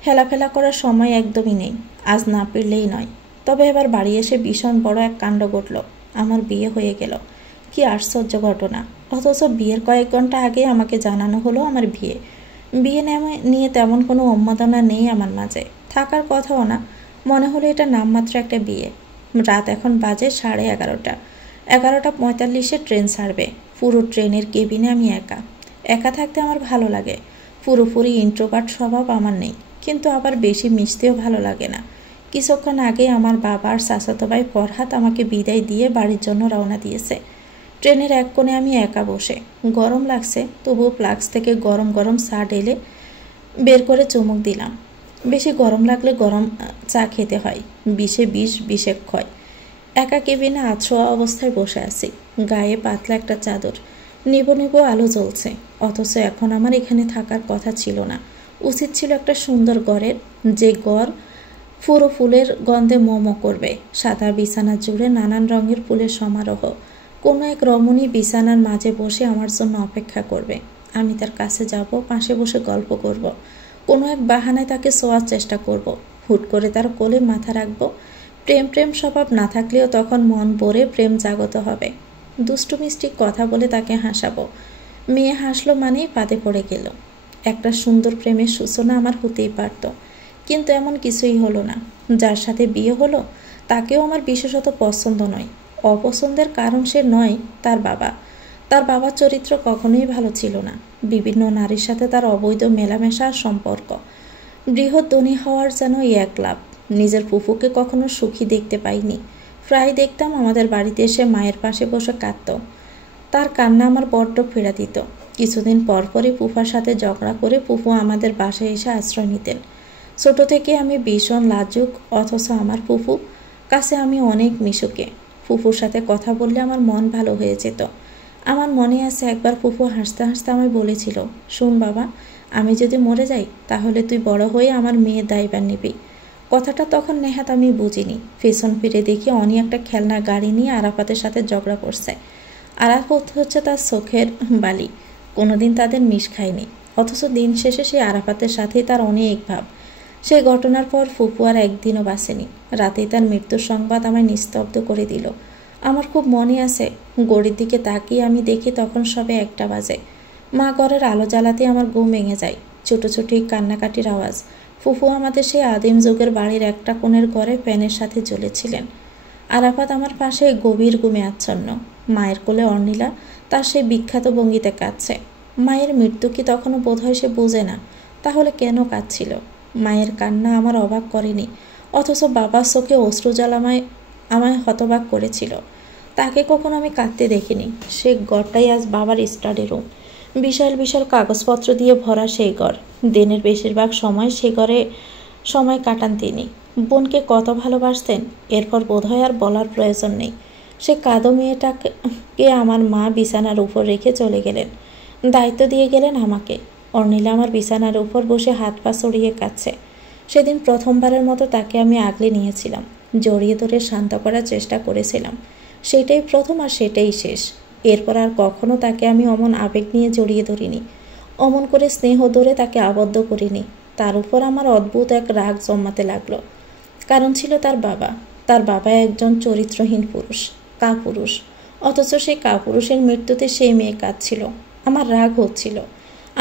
হেলাফেলা করার সময় একদমই নেই। আজ না ফিরলেই নয়। তবে এবার বাড়ি এসে ভীষণ বড় এক কাণ্ড ঘটল। আমার বিয়ে হয়ে গেল। কি আশ্চর্য ঘটনা! অথচ বিয়ের কয়েক ঘন্টা আগে আমাকে জানানো হলো আমার বিয়ে। বিয়ে নিয়ে তেমন কোনো উন্মাদনা নেই আমার মাঝে, থাকার কথাও না। মনে হলো এটা নামমাত্র একটা বিয়ে। রাত এখন বাজে 11:30। 11:45 ট্রেন ছাড়বে। পুরো ট্রেনের কেবিনে আমি একা। একা থাকতে আমার ভালো লাগে। পুরোপুরি ইন্ট্রোভার্ট স্বভাব আমার নেই, কিন্তু আবার বেশি মিশতেও ভালো লাগে না। কিছুক্ষণ আগে আমার বাবার চাচাতো ভাই ফরহাদ আমাকে বিদায় দিয়ে বাড়ির জন্য রওনা দিয়েছে। ট্রেনের এক কোণে আমি একা বসে। গরম লাগছে, তবুও ফ্লাক্স থেকে গরম গরম চা ঢেলে বের করে চুমুক দিলাম। বেশি গরম লাগলে গরম চা খেতে হয়। বিষে বিষ, বিষে ক্ষয়। একা কেবিনে আছোয়া অবস্থায় বসে আছি। গায়ে পাতলা একটা চাদর, নিবো নিবো আলো জ্বলছে। অথচ এখন আমার এখানে থাকার কথা ছিল না। উচিত ছিল একটা সুন্দর ঘরের, যে ঘর পুরো ফুলের গন্ধে মোমো করবে। সাদা বিছানা জুড়ে নানান রঙের ফুলের সমারোহ। কোনো এক রমণী বিছানার মাঝে বসে আমার জন্য অপেক্ষা করবে। আমি তার কাছে যাব, পাশে বসে গল্প করব। কোনো এক বাহানায় তাকে ছোঁয়ার চেষ্টা করব। হুট করে তার কোলে মাথা রাখবো। প্রেম প্রেম স্বভাব না থাকলেও তখন মন ভরে প্রেম জাগত হবে। দুষ্টু মিষ্টি কথা বলে তাকে হাসাবো। মেয়ে হাসলো মানেই ফাঁদে পড়ে গেল। একটা সুন্দর প্রেমের সূচনা আমার হতেই পারত, কিন্তু এমন কিছুই হলো না। যার সাথে বিয়ে হলো তাকেও আমার বিশেষত পছন্দ নয়। অপছন্দের কারণ সে নয়, তার বাবা। তার বাবার চরিত্র কখনোই ভালো ছিল না। বিভিন্ন নারীর সাথে তার অবৈধ মেলামেশা আর সম্পর্ক। বৃহৎ ধনী হওয়ার যেন এক লাভ। নিজের ফুফুকে কখনো সুখী দেখতে পাইনি। প্রায় দেখতাম আমাদের বাড়িতে এসে মায়ের পাশে বসে কাঁদত। তার কান্না আমার বড্ড পীড়া দিত। কিছুদিন পরপরই ফুফার সাথে ঝগড়া করে ফুফু আমাদের বাসায় এসে আশ্রয় নিতেন। ছোট থেকে আমি ভীষণ লাজুক, অথচ আমার ফুফু কাছে আমি অনেক মিশুকে। ফুফুর সাথে কথা বললে আমার মন ভালো হয়ে যেত। আমার মনে আছে একবার ফুফু হাসতে হাসতে আমায় বলেছিল, শোন বাবা, আমি যদি মরে যাই তাহলে তুই বড় হয়ে আমার মেয়ের দায়ভার নিবি। কথাটা তখন নেহাত আমি বুঝিনি। পেছন ফিরে দেখি অনি একটা খেলনা গাড়ি নিয়ে আরাফাতের সাথে ঝগড়া করছে। আরাফাত হচ্ছে তার চোখের বালি। কোনোদিন তাদের মিশ খায়নি, অথচ দিন শেষে সেই আরাফাতের সাথেই তার অনেক ভাব। সেই ঘটনার পর ফুফু আর একদিনও বাঁচেনি। রাতেই তার মৃত্যুর সংবাদ আমায় নিস্তব্ধ করে দিল। আমার খুব মনে আছে, গড়ির দিকে তাকিয়ে আমি দেখি তখন সবে 1টা বাজে। মা ঘরের আলো জ্বালাতে আমার ঘুম ভেঙে যায়। ছোটো ছোটো কান্নাকাটির আওয়াজ। ফুফু আমাদের সেই আদিম যুগের বাড়ির একটা কোণের ঘরে ফ্যানের সাথে জ্বলেছিলেন। আরাফাত আমার পাশে গভীর ঘুমে আচ্ছন্ন। মায়ের কোলে অর্নিলা তার সেই বিখ্যাত ভঙ্গিতে কাঁদছে। মায়ের মৃত্যু কি তখনও বোধহয় সে বোঝে না? তাহলে কেন কাঁদছিল? মায়ের কান্না আমার অবাক করেনি, অথচ বাবার চোখে অশ্রু জল আমায় হতবাক করেছিল। তাকে কখনো আমি কাঁদতে দেখিনি। সে ঘরটাই আজ বাবার স্টাডি রুম। বিশাল বিশাল কাগজপত্র দিয়ে ভরা সেই ঘর। দিনের বেশিরভাগ সময় সে ঘরে সময় কাটান তিনি। বোনকে কত ভালোবাসতেন এরপর বোধহয় আর বলার প্রয়োজন নেই। সে কাঁদো মেয়েটাকে আমার মা বিছানার উপর রেখে চলে গেলেন। দায়িত্ব দিয়ে গেলেন আমাকে। অর্নিলা আমার বিছানার উপর বসে হাত পা ছড়িয়ে কাঁদছে। সেদিন প্রথমবারের মতো তাকে আমি আগলে নিয়েছিলাম, জড়িয়ে ধরে শান্ত করার চেষ্টা করেছিলাম। সেটাই প্রথম আর সেটাই শেষ। এরপর আর কখনো তাকে আমি অমন আবেগ নিয়ে জড়িয়ে ধরিনি, অমন করে স্নেহ ধরে তাকে আবদ্ধ করিনি। তার উপর আমার অদ্ভুত এক রাগ জন্মাতে লাগলো। কারণ ছিল তার বাবা। তার বাবা একজন চরিত্রহীন পুরুষ, কাপুরুষ। অথচ সেই কাপুরুষের মৃত্যুতে সেই মেয়ে কাঁদছিল। আমার রাগ হচ্ছিল।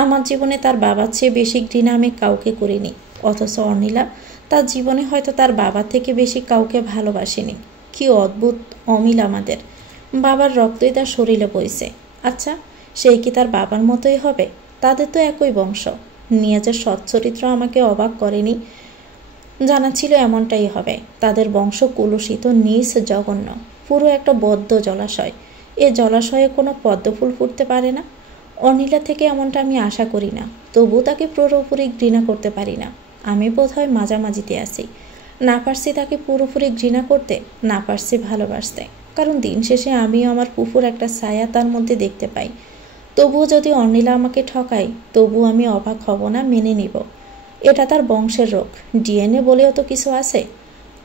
আমার জীবনে তার বাবার চেয়ে বেশি ঘৃণা আমি কাউকে করিনি, অথচ অর্নিলা তার জীবনে হয়তো তার বাবার থেকে বেশি কাউকে ভালোবাসেনি। কি অদ্ভুত অমিল আমাদের। বাবার রক্তই তার শরীরে বইছে। আচ্ছা, সেই কি তার বাবার মতোই হবে? তাদের তো একই বংশ। নিয়াজের সচ্চরিত্র আমাকে অবাক করেনি। জানা ছিল এমনটাই হবে। তাদের বংশ কুলুষিত, নিচ, জঘন্য, পুরো একটা বদ্ধ জলাশয়। এ জলাশয়ে কোনো পদ্মফুল ফুটতে পারে না। অর্নিলা থেকে এমনটা আমি আশা করি না, তবু তাকে পুরোপুরি ঘৃণা করতে পারি না। আমি বোধহয় মাঝামাঝিতে আছি। না পারছি তাকে পুরোপুরি ঘৃণা করতে, না পারছি ভালোবাসতে। কারণ দিন শেষে আমিও আমার ফুফুর একটা ছায়া তার মধ্যে দেখতে পাই। তবুও যদি অর্নিলা আমাকে ঠকায়, তবুও আমি অবাক হব না, মেনে নিব। এটা তার বংশের রোগ, ডিএনএ বলেও তো কিছু আছে।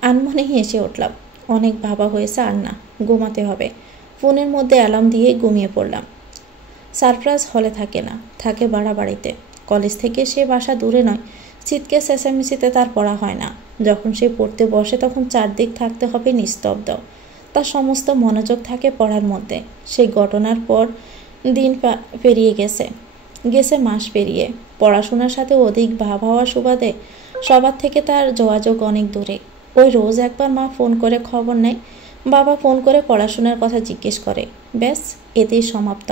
আনমনে হেসে উঠলাম। অনেক ভাবা হয়েছে, আর না, ঘুমাতে হবে। ফোনের মধ্যে অ্যালার্ম দিয়ে ঘুমিয়ে পড়লাম। সারপ্রাইজ হলে থাকে না, থাকে বাড়াবাড়িতে। কলেজ থেকে সে বাসা দূরে নয়। চিৎকে চেঁচামেচিতে তার পড়া হয় না। যখন সে পড়তে বসে তখন চারদিক থাকতে হবে নিস্তব্ধ। তার সমস্ত মনোযোগ থাকে পড়ার মধ্যে। সেই ঘটনার পর দিন পেরিয়ে গেছে মাস পেরিয়ে। পড়াশোনার সাথে অধিক ভাব হওয়ার সুবাদে সবার থেকে তার যোগাযোগ অনেক দূরে। ওই রোজ একবার মা ফোন করে খবর নেয়, বাবা ফোন করে পড়াশোনার কথা জিজ্ঞেস করে। ব্যাস, এতেই সমাপ্ত।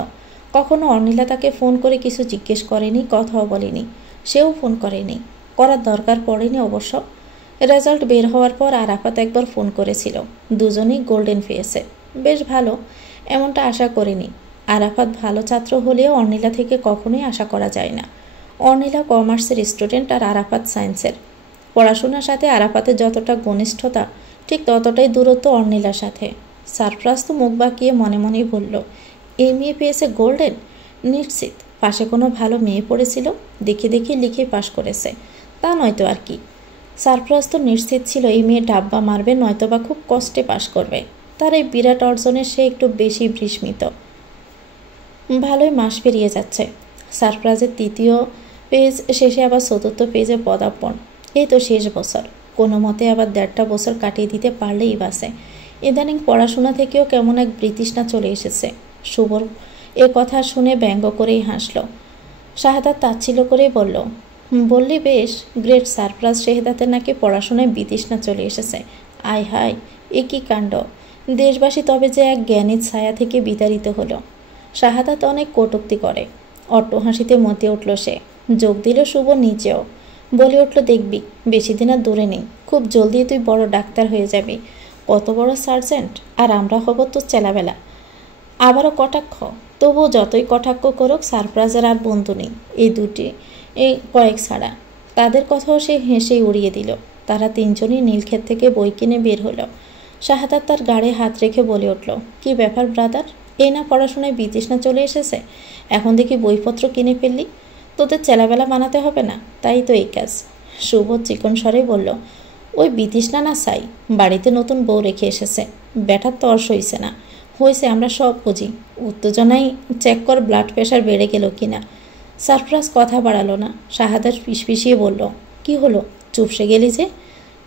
কখনো অর্নিলা তাকে ফোন করে কিছু জিজ্ঞেস করেনি, কথাও বলেনি। সেও ফোন করেনি, করার দরকার পড়েনি অবশ্য। রেজাল্ট বের হওয়ার পর আরাফাত একবার ফোন করেছিল। দুজনেই গোল্ডেন পেয়েছে। বেশ ভালো, এমনটা আশা করিনি। আরাফাত ভালো ছাত্র হলেও অর্নিলা থেকে কখনোই আশা করা যায় না। অর্নিলা কমার্সের স্টুডেন্ট আর আরাফাত সায়েন্সের। পড়াশোনার সাথে আরাফাতের যতটা ঘনিষ্ঠতা, ঠিক ততটাই দূরত্ব অর্নিলার সাথে। সারপ্রাইজ তো মুখ বাঁকিয়ে মনে মনেই বলল, এই মেয়ে পেয়েছে গোল্ডেন? নিশ্চিত পাশে কোনো ভালো মেয়ে পড়েছিল, দেখে দেখে লিখে পাশ করেছে। তা নয়তো আর কি। সারপ্রাইজ তো নিশ্চিত ছিল এই মেয়ে ডাব্বা মারবে, নয়তোবা খুব কষ্টে পাশ করবে। তার এই বিরাট অর্জনে সে একটু বেশি বিস্মিত। ভালোই মাস পেরিয়ে যাচ্ছে। সারপ্রাইজের 3য় পেজ শেষে আবার 4র্থ পেজে পদার্পণ। এই তো শেষ বছর। কোনো মতে আবার 1.5টা বছর কাটিয়ে দিতে পারলেই বাসে। ইদানিং পড়াশোনা থেকেও কেমন এক বৃতৃষ্ণা চলে এসেছে। শুভর এ কথা শুনে ব্যঙ্গ করেই হাসল। শাহাদাত তাচ্ছিল্য করেই বলল, বললি বেশ, গ্রেট সারপ্রাইজ, শেহদাতের নাকি পড়াশোনায় বিতৃষ্ণা চলে এসেছে। আয় হায়, এ কী কাণ্ড! দেশবাসী তবে যে এক জ্ঞানীর ছায়া থেকে বিতাড়িত হলো। শাহাদাত অনেক কটূক্তি করে। অট্ট হাসিতে মতে উঠল সে। যোগ দিল শুভ নিচেও। বলে উঠল, দেখবি বেশি দিন আর দূরে নেই, খুব জলদি তুই বড় ডাক্তার হয়ে যাবি, কত বড় সার্জেন্ট, আর আমরা হব তোর চেলাবেলা। আবারও কটাক্ষ। তবুও যতই কটাক্ষ করুক, সারপ্রাইজের আর বন্ধু নেই এই কয়েক ছাড়া। তাদের কথাও সে হেসেই উড়িয়ে দিল। তারা তিনজনই নীলক্ষেত থেকে বই কিনে বের হলো। শাহাদাত তার গাড়ে হাত রেখে বলে উঠল, কি ব্যাপার ব্রাদার, এই না পড়াশোনায় বিতৃষ্ণা চলে এসেছে, এখন দেখি বইপত্র কিনে ফেললি, তোদের চেলাবেলা বানাতে হবে না, তাই তো এই কাজ। শুভ চিকন স্বরে বলল, ওই বিতৃষ্ণা না সাই, বাড়িতে নতুন বউ রেখে এসেছে, ব্যাটার তর্স হইছে না, হয়েছে আমরা সব বুঝি, উত্তেজনায় চেক কর ব্লাড প্রেশার বেড়ে গেল কিনা। সারপ্রাইজ কথা বাড়ালো না। শাহাদাত ফিসফিসিয়ে বলল, কি হলো, চুপসে গেলি যে?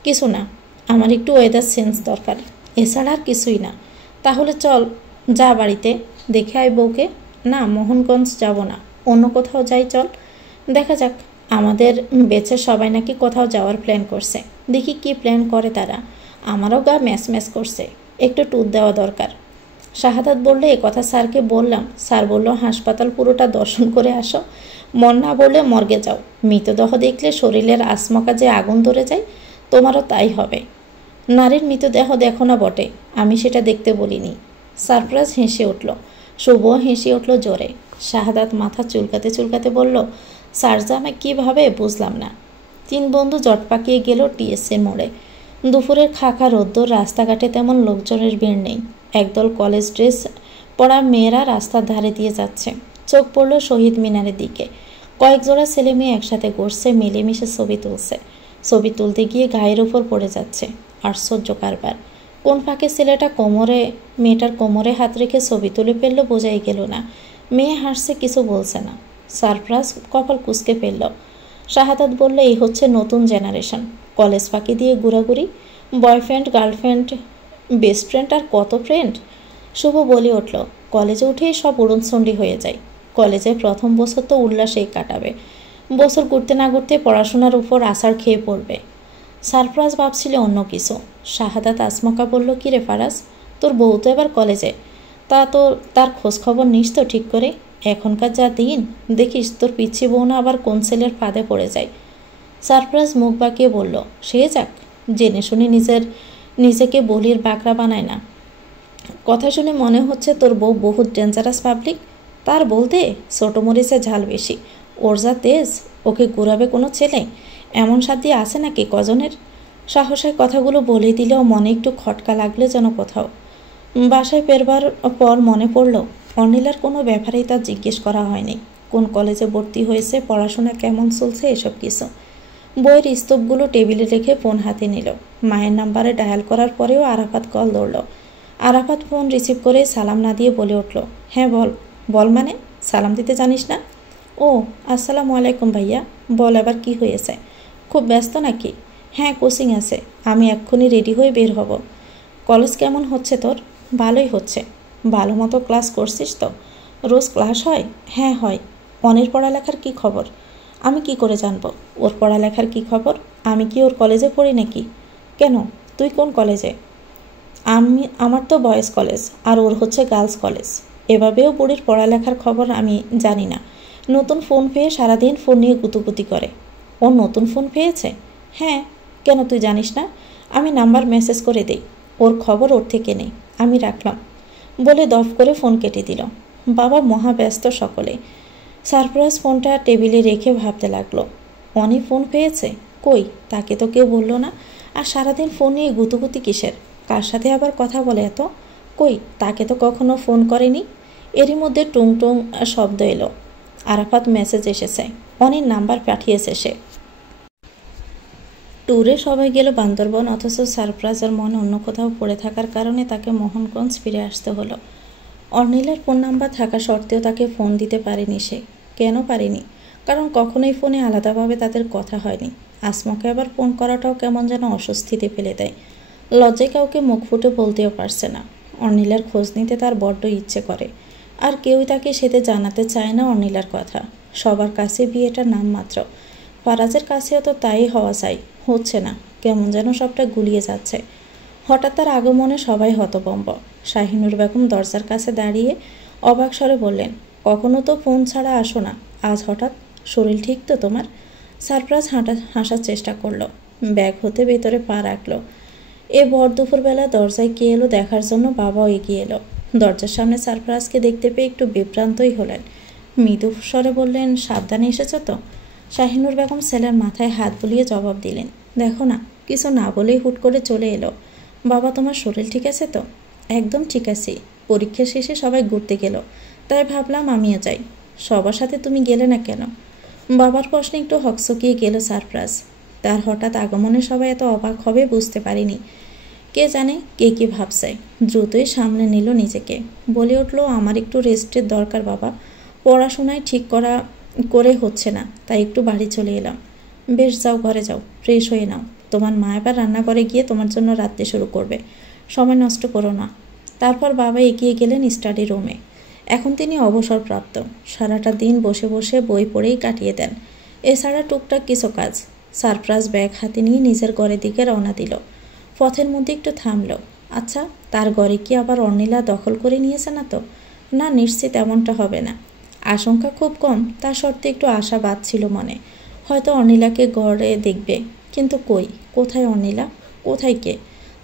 কিছু না, আমার একটু ওয়েদার সেন্স দরকার, এছাড়া আর কিছুই না। তাহলে চল, যা বাড়িতে দেখে আয় বউকে। না, মোহনগঞ্জ যাব না, অন্য কোথাও যাই চল, দেখা যাক। আমাদের বেচে সবাই নাকি কোথাও যাওয়ার প্ল্যান করছে, দেখি কি প্ল্যান করে তারা। আমারও গা ম্যাচ ম্যাচ করছে, একটু ট্যুর দেওয়া দরকার। শাহাদাত বললে, এ কথা স্যারকে বললাম, স্যার বলল হাসপাতাল পুরোটা দর্শন করে আসো, মন না বললে মর্গে যাও, মৃতদেহ দেখলে শরীরের আসমকা যে আগুন ধরে যায়, তোমারও তাই হবে। নারীর মৃতদেহ দেখো না বটে, আমি সেটা দেখতে বলিনি। সারপ্রাইজ হেসে উঠল। শুভ হেসে উঠল জোরে। শাহাদাত মাথা চুলকাতে চুলকাতে বলল, স্যার যে আমায় কীভাবে বুঝলাম না। তিন বন্ধু জট পাকিয়ে গেল টিএসসির মোড়ে। দুপুরের খাখা রোদ্দুর, রাস্তাঘাটে তেমন লোকজনের ভিড় নেই। একদল কলেজ ড্রেস পরা মেয়েরা রাস্তার ধারে দিয়ে যাচ্ছে। চোখ পড়ল শহীদ মিনারের দিকে। কয়েক জোড়া ছেলে মেয়ে একসাথে ঘুরছে, মিলেমিশে ছবি তুলছে। ছবি তুলতে গিয়ে গায়ের উপর পড়ে যাচ্ছে। আশ্চর্য কারবার। কোন ফাঁকে ছেলেটা মেয়েটার কোমরে হাত রেখে ছবি তুলে ফেললো বোঝাই গেল না। মেয়ে হাসছে, কিছু বলছে না। সারপ্রাইজ কপাল কুঁচকে ফেলল। শাহাদাত বলল, এই হচ্ছে নতুন জেনারেশন, কলেজ ফাঁকি দিয়ে ঘোরাঘুরি, বয়ফ্রেন্ড, গার্লফ্রেন্ড, বেস্ট ফ্রেন্ড, আর কত ফ্রেন্ড। শুভ বলে উঠল, কলেজে উঠেই সব উড়নচণ্ডী হয়ে যায়। কলেজের প্রথম বছর তো উল্লাসেই কাটাবে, বছর ঘুরতে না ঘুরতে পড়াশোনার উপর আছাড় খেয়ে পড়বে। সারপ্রাইজ ভাবছিল অন্য কিছু। শাহাদাত আসমকা বলল, কিরে ফারাজ, তোর বউ তো এবার কলেজে, তার খোঁজখবর নিস তো ঠিক করে, এখনকার যা দিন, দেখিস তোর পিচ্ছি বউ না আবার কোন ছেলের ফাঁদে পড়ে যায়। সারপ্রাইজ মুখ বাঁকিয়ে বলল, সে যাক, জেনে শুনে নিজেকে বলির বাঁকড়া বানায় না। কথা শুনে মনে হচ্ছে তোর বউ বহুত ডেঞ্জারাস পাবলিক। তার বলতে ছোট মরিচে ঝাল বেশি, ওর যা তেজ, ওকে ঘুরাবে কোনো ছেলে, এমন সাধ্যি আছে নাকি কজনের? সাহসায় কথাগুলো বলে দিলেও মনে একটু খটকা লাগলে যেন কোথাও। বাসায় ফেরবার পর মনে পড়ল, অনিলার কোনো ব্যাপারেই তার জিজ্ঞেস করা হয়নি। কোন কলেজে ভর্তি হয়েছে, পড়াশোনা কেমন চলছে, এসব কিছু। বইয়ের স্তূপগুলো টেবিলে রেখে ফোন হাতে নিল। মায়ের নাম্বারে ডায়াল করার পরেও আরাফাত কল ধরল। আরাফাত ফোন রিসিভ করে সালাম না দিয়ে বলে উঠল, হ্যাঁ বল। বল মানে, সালাম দিতে জানিস না? ও, আসসালামু আলাইকুম ভাইয়া, বল এবার কি হয়েছে, খুব ব্যস্ত নাকি? হ্যাঁ, কোচিং আছে, আমি এক্ষুনি রেডি হয়ে বের হব। কলেজ কেমন হচ্ছে তোর? ভালোই হচ্ছে। ভালো মতো ক্লাস করছিস তো? রোজ ক্লাস হয়? হ্যাঁ হয়। অনির পড়ালেখার কি খবর? আমি কি করে জানবো ওর পড়ালেখার কি খবর? আমি কি ওর কলেজে পড়ি নাকি? কেন, তুই কোন কলেজে? আমার তো বয়েজ কলেজ, আর ওর হচ্ছে গার্লস কলেজ। এভাবেও বুড়ির পড়ালেখার খবর আমি জানি না। নতুন ফোন পেয়ে সারাদিন ফোন নিয়ে গুতুগুতি করে। ও নতুন ফোন পেয়েছে? হ্যাঁ। কেন, তুই জানিস না? আমি নাম্বার মেসেজ করে দেই, ওর খবর ওর থেকে নেই। আমি রাখলাম বলে দফ করে ফোন কেটে দিল। বাবা মহা ব্যস্ত সকলে। সারপ্রাইজ ফোনটা টেবিলে রেখে ভাবতে লাগলো, অনি ফোন পেয়েছে? কই, তাকে তো কেউ বলল না। আর সারাদিন ফোন নিয়ে গুতুগুতি কিসের? কার সাথে আবার কথা বলে এত? কই, তাকে তো কখনো ফোন করেনি। এরই মধ্যে টুং টুং শব্দ এলো। আরাফাত মেসেজ এসেছে, অনির নাম্বার পাঠিয়েছে সে। ট্যুরে সবাই গেল বান্দরবন, অথচ সারপ্রাইজের মন অন্য কোথাও পড়ে থাকার কারণে তাকে মোহনগঞ্জ ফিরে আসতে হলো। অর্নিলের ফোন নাম্বার থাকা সত্ত্বেও তাকে ফোন দিতে পারেনি সে। কেন পারেনি? কারণ কখনোই ফোনে আলাদাভাবে তাদের কথা হয়নি। আসমাকে আবার ফোন করাটাও কেমন যেন অস্বস্তিতে ফেলে দেয়। লজ্জায় কাউকে মুখ ফুটে বলতেও পারছে না। অর্নিলার খোঁজ নিতে তার বড্ড ইচ্ছে করে, আর কেউই তাকে সেতে জানাতে চায় না অর্নিলার কথা। সবার কাছে বিয়েটার নাম মাত্র। ফারাজের কাছেও তো তাই হওয়া চাই, হচ্ছে না, কেমন যেন সবটা গুলিয়ে যাচ্ছে। হঠাৎ তার আগমনে সবাই হতভম্ব। শাহিনুর বেগম দরজার কাছে দাঁড়িয়ে অবাক স্বরে বললেন, কখনো তো ফোন ছাড়া আসো না, আজ হঠাৎ? শরীর ঠিক তো তোমার? সারপ্রাইজ হাসার চেষ্টা করলো, ব্যাগ হতে ভেতরে পা রাখলো। এ ভর দুপুরবেলা দরজায় কে এলো দেখার জন্য বাবাও এগিয়ে এলো। দরজার সামনে সারপ্রাইজকে দেখতে পেয়ে একটু বিভ্রান্তই হলেন। মৃদু স্বরে বললেন, সাবধানে এসেছ তো? শাহিনুর বেগম ছেলের মাথায় হাত বুলিয়ে জবাব দিলেন, দেখো না, কিছু না বলেই হুট করে চলে এলো। বাবা, তোমার শরীর ঠিক আছে তো? একদম ঠিক আছি, পরীক্ষা শেষে সবাই ঘুরতে গেল, তাই ভাবলাম আমিও যাই। সবার সাথে তুমি গেলে না কেন? বাবার প্রশ্নে একটু হকচকিয়ে গেল সারপ্রাইজ। তার হঠাৎ আগমনে সবাই এত অবাক হবে বুঝতে পারিনি। কে জানে কে কী ভাবছে। দ্রুতই সামলে নিল নিজেকে, বলে উঠল, আমার একটু রেস্টের দরকার বাবা, পড়াশোনায় ঠিক করে হচ্ছে না, তাই একটু বাড়ি চলে এলাম। বেশ, যাও, ঘরে যাও, ফ্রেশ হয়ে নাও। তোমার মা এবার রান্নাঘরে গিয়ে তোমার জন্য রাঁধতে শুরু করবে, সময় নষ্ট করো না। তারপর বাবা এগিয়ে গেলেন স্টাডি রুমে। এখন তিনি অবসরপ্রাপ্ত, সারাটা দিন বসে বসে বই পড়েই কাটিয়ে দেন, এছাড়া টুকটাক কিছু কাজ। সারপ্রাইজ ব্যাগ হাতে নিয়ে নিজের ঘরের দিকে রওনা দিল। পথের মধ্যে একটু থামল। আচ্ছা, তার ঘরে কি আবার অর্নিলা দখল করে নিয়েছে না তো? না, নিশ্চিত এমনটা হবে না। আশঙ্কা খুব কম, তা সত্ত্বেও একটু আশা বাঁধছিল মনে, হয়তো অর্নিলাকে ঘরে দেখবে। কিন্তু কোথায় অর্নিলা? কোথায় কে?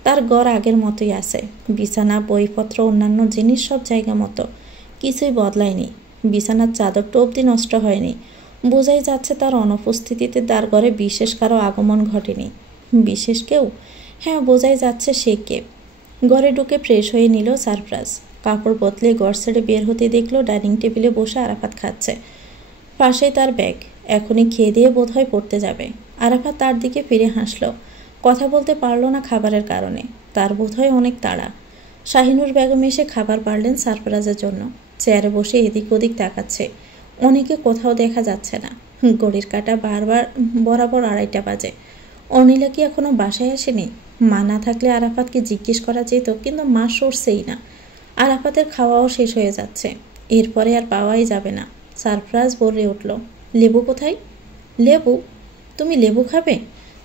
তার ঘর আগের মতোই আছে, বিছানা, বইপত্র, অন্যান্য জিনিস সব জায়গা মতো, কিছুই বদলায়নি। বিছানার চাদরটা অবধি নষ্ট হয়নি। বোঝাই যাচ্ছে তার অনুপস্থিতিতে তার ঘরে বিশেষ কারো আগমন ঘটেনি। বিশেষ কেউ? হ্যাঁ, বোঝাই যাচ্ছে সে কে। ঘরে ঢুকে ফ্রেশ হয়ে নিল সারপ্রাইজ। কাপড় বদলে ঘর ছেড়ে বের হতে দেখলো ডাইনিং টেবিলে বসে আরাফাত খাচ্ছে, পাশেই তার ব্যাগ। এখনই খেয়ে দিয়ে বোধহয় পড়তে যাবে। আরাফাত তার দিকে ফিরে হাসল। কথা বলতে পারল না খাবারের কারণে, তার বোধহয় অনেক তাড়া। শাহিনুর বেগম এসে খাবার পারলেন সারপ্রাইজের জন্য। চেয়ারে বসে এদিক ওদিক তাকাচ্ছে। অনেকে কোথাও দেখা যাচ্ছে না। ঘড়ির কাঁটা বরাবর 2:30 বাজে। অনিলা কি এখনো বাসায় আসেনি? মা না থাকলে আরাফাতকে জিজ্ঞেস করা যেত, কিন্তু মা সরছেই না। আরাফাতের খাওয়াও শেষ হয়ে যাচ্ছে, এরপরে আর পাওয়াই যাবে না। সারপ্রাইজ বলে উঠল, লেবু কোথায়? লেবু? তুমি লেবু খাবে?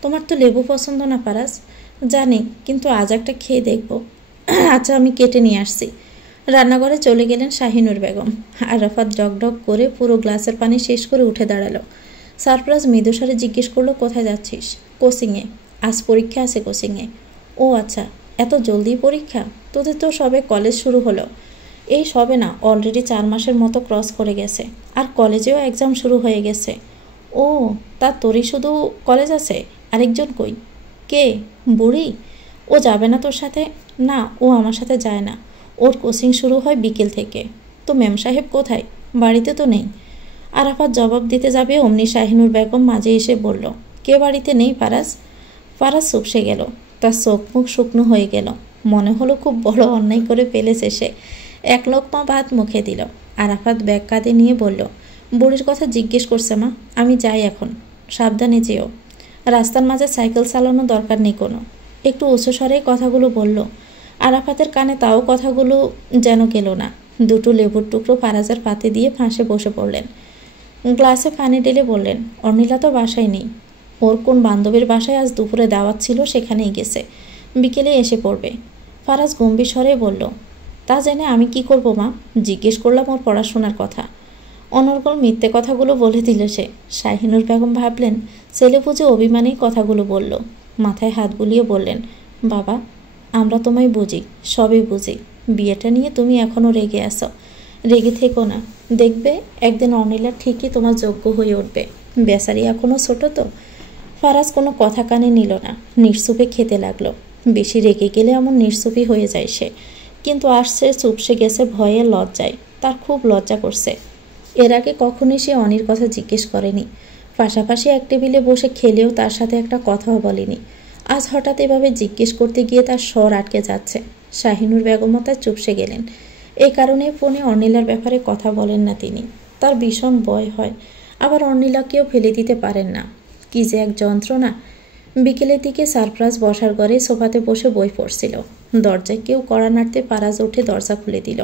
তোমার তো লেবু পছন্দ না ফারাজ, জানি, কিন্তু আজ একটা খেয়ে দেখব। আচ্ছা, আমি কেটে নিয়ে আসছি। রান্নাঘরে চলে গেলেন শাহিনুর বেগম। আরাফাত ডক করে পুরো গ্লাসের পানি শেষ করে উঠে দাঁড়ালো। সারপ্রাইজ মৃদুস্বরে জিজ্ঞেস করলো, কোথায় যাচ্ছিস? কোচিংয়ে। আজ পরীক্ষা আছে কোচিংয়ে। ও আচ্ছা, এত জলদি পরীক্ষা? তোদের তো সবে কলেজ শুরু হলো। এই সবে না, অলরেডি 4 মাসের মতো ক্রস করে গেছে, আর কলেজেও এক্সাম শুরু হয়ে গেছে। ও, তা তোরই শুধু কলেজ আছে? আরেকজন কই? কে? বুড়ি? ও যাবে না তোর সাথে? না, ও আমার সাথে যায় না, ওর কোচিং শুরু হয় বিকেল থেকে। তো ম্যাম সাহেব কোথায়? বাড়িতে তো নেই। আরাফাত জবাব দিতে যাবে অমনি শাহিনুর বেগম মাঝে এসে বলল, কে বাড়িতে নেই ফারাজ? ফারাজ চুপসে গেল, তার চোখ মুখ শুকনো হয়ে গেল। মনে হলো খুব বড় অন্যায় করে ফেলেছে সে। এক লোকমা ভাত মুখে দিল। আরাফাত ব্যাগ কাঁধে নিয়ে বলল, বুড়ির কথা জিজ্ঞেস করছে মা, আমি যাই এখন, সাবধানে যেও। রাস্তার মাঝে সাইকেল চালানো দরকার নেই কোনো। একটু উঁচু স্বরেই কথাগুলো বলল। আরাফাতের কানে তাও কথাগুলো যেন গেল না। দুটো লেবুর টুকরো ফারাজের পাতে দিয়ে ফাঁসে বসে পড়লেন। গ্লাসে পানি ঢেলে বললেন, অর্নিলা তো বাসায় নেই। ওর কোন বান্ধবীর বাসায় আজ দুপুরে দাওয়াত ছিল, সেখানেই গেছে, বিকেলে এসে পড়বে। ফারাজ গম্ভীর স্বরে বলল, তা জেনে আমি কি করব মা? জিজ্ঞেস করলাম ওর পড়াশোনার কথা। অনর্গল মিথ্যে কথাগুলো বলে দিল সে। শাহিনুর বেগম ভাবলেন, ছেলে বুঝে অভিমানেই কথাগুলো বলল। মাথায় হাত বুলিয়ে বললেন, বাবা, আমরা তোমায় বুঝি, সবই বুঝি। বিয়েটা নিয়ে তুমি এখনও রেগে আছো। রেগে থেকো না, দেখবে একদিন অর্নিলা ঠিকই তোমার যোগ্য হয়ে উঠবে। বেচারি এখনও ছোট তো। ফারাজ কোনো কথা কানে নিল না, নিঃসুপে খেতে লাগলো। বেশি রেগে গেলে এমন নিঃসুপই হয়ে যায় সে। কিন্তু আসছে চুপসে গেছে ভয়ে, লজ্জায়। তার খুব লজ্জা করছে। এর আগে কখনোই সে অনির কথা জিজ্ঞেস করেনি। পাশাপাশি এক টেবিলে বসে খেলেও তার সাথে একটা কথাও বলেনি। আজ হঠাৎ এভাবে জিজ্ঞেস করতে গিয়ে তার স্বর আটকে যাচ্ছে। শাহিনুর বেগমও তার চুপসে গেলেন। এই কারণে ফোনে অর্নিলার ব্যাপারে কথা বলেন না তিনি। তার ভীষণ ভয় হয়, আবার অর্নিলাকেও ফেলে দিতে পারেন না। কি যে এক যন্ত্রণা। বিকেলের দিকে সারপ্রাইজ বসার ঘরে সোফাতে বসে বই পড়ছিল। দরজায় কেউ কড়া নাড়তে ফারাজ উঠে দরজা খুলে দিল।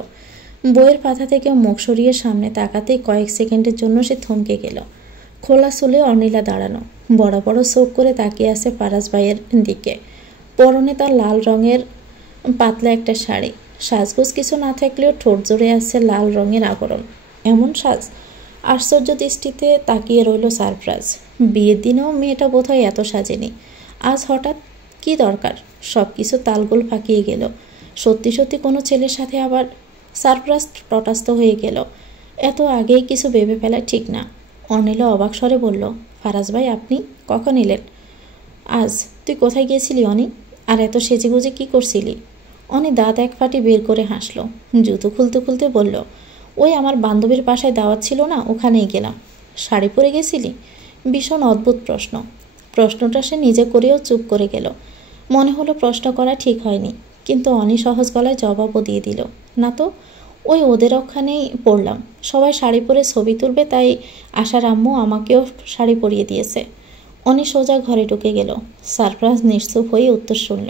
বইয়ের পাতা থেকে মুখ সরিয়ে সামনে তাকাতেই কয়েক সেকেন্ডের জন্য সে থমকে গেল। খোলা চুলে অর্নিলা দাঁড়ানো, বড় বড় চোখ করে তাকিয়ে আছে ফারাজ ভাইয়ের দিকে। পরনে তার লাল রঙের পাতলা একটা শাড়ি। সাজগোজ কিছু না থাকলেও ঠোঁট জোড়ে আছে লাল রঙের আবরণ। এমন সাজ! আশ্চর্য দৃষ্টিতে তাকিয়ে রইল সারপ্রাইজ। বিয়ের দিনেও মেয়েটা বোধহয় এত সাজেনি। আজ হঠাৎ কি দরকার? সব কিছু তালগোল ফাঁকিয়ে গেল। সত্যি সত্যি কোনো ছেলের সাথে আবার সারপ্রাইজ তটস্থ হয়ে গেল। এত আগেই কিছু ভেবে ফেলা ঠিক না। অনিলা অবাক স্বরে বলল, ফারাজ ভাই, আপনি কখন এলেন? আজ। তুই কোথায় গিয়েছিলি অনি? আর এত সেজেগুজে কী করছিলি? অনি দাঁত এক ফাটি বের করে হাসল। জুতো খুলতে খুলতে বলল, ওই আমার বান্ধবীর বাসায় দাওয়াত ছিল না, ওখানেই গেলাম। শাড়ি পরে গেছিলি? ভীষণ অদ্ভুত প্রশ্ন। প্রশ্নটা সে নিজে করেও চুপ করে গেল। মনে হলো প্রশ্ন করা ঠিক হয়নি, কিন্তু অনি সহজ গলায় জবাবও দিয়ে দিল, না তো, ওই ওদের ওখানেই পরলাম। সবাই শাড়ি পরে ছবি তুলবে, তাই আশার আম্মু আমাকেও শাড়ি পরিয়ে দিয়েছে। অনি সোজা ঘরে ঢুকে গেল। সারপ্রাইজ নিশ্চুপ হয়ে উত্তর শুনল।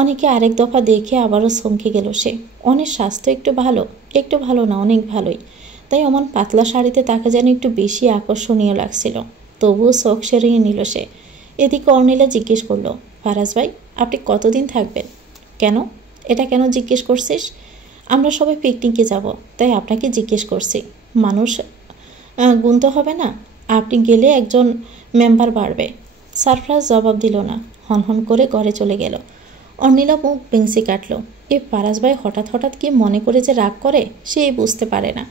অনিকে আরেক দফা দেখে আবারও চমকে গেল সে। অনেক স্বাস্থ্য একটু ভালো না, অনেক ভালোই। তাই অমন পাতলা শাড়িতে তাকে যেন একটু বেশি আকর্ষণীয় লাগছিল। তবুও চোখ সেরিয়ে নিল সে। এদিকে অর্নিলা জিজ্ঞেস করলো, ফারাজ ভাই, আপনি কতদিন থাকবেন? কেন? এটা কেন জিজ্ঞেস করছিস? আমরা সবাই পিকনিকে যাব, তাই আপনাকে জিজ্ঞেস করছি। মানুষ গুনতে হবে না? আপনি গেলে একজন মেম্বার বাড়বে। সারপ্রাইজ জবাব দিল না, হনহন করে ঘরে চলে গেল। অর্নিলা মুখ বেঞ্চি কাটল। এ ফারাজ ভাই হঠাৎ হঠাৎ কি মনে করে যে রাগ করে, সে বুঝতে পারে না।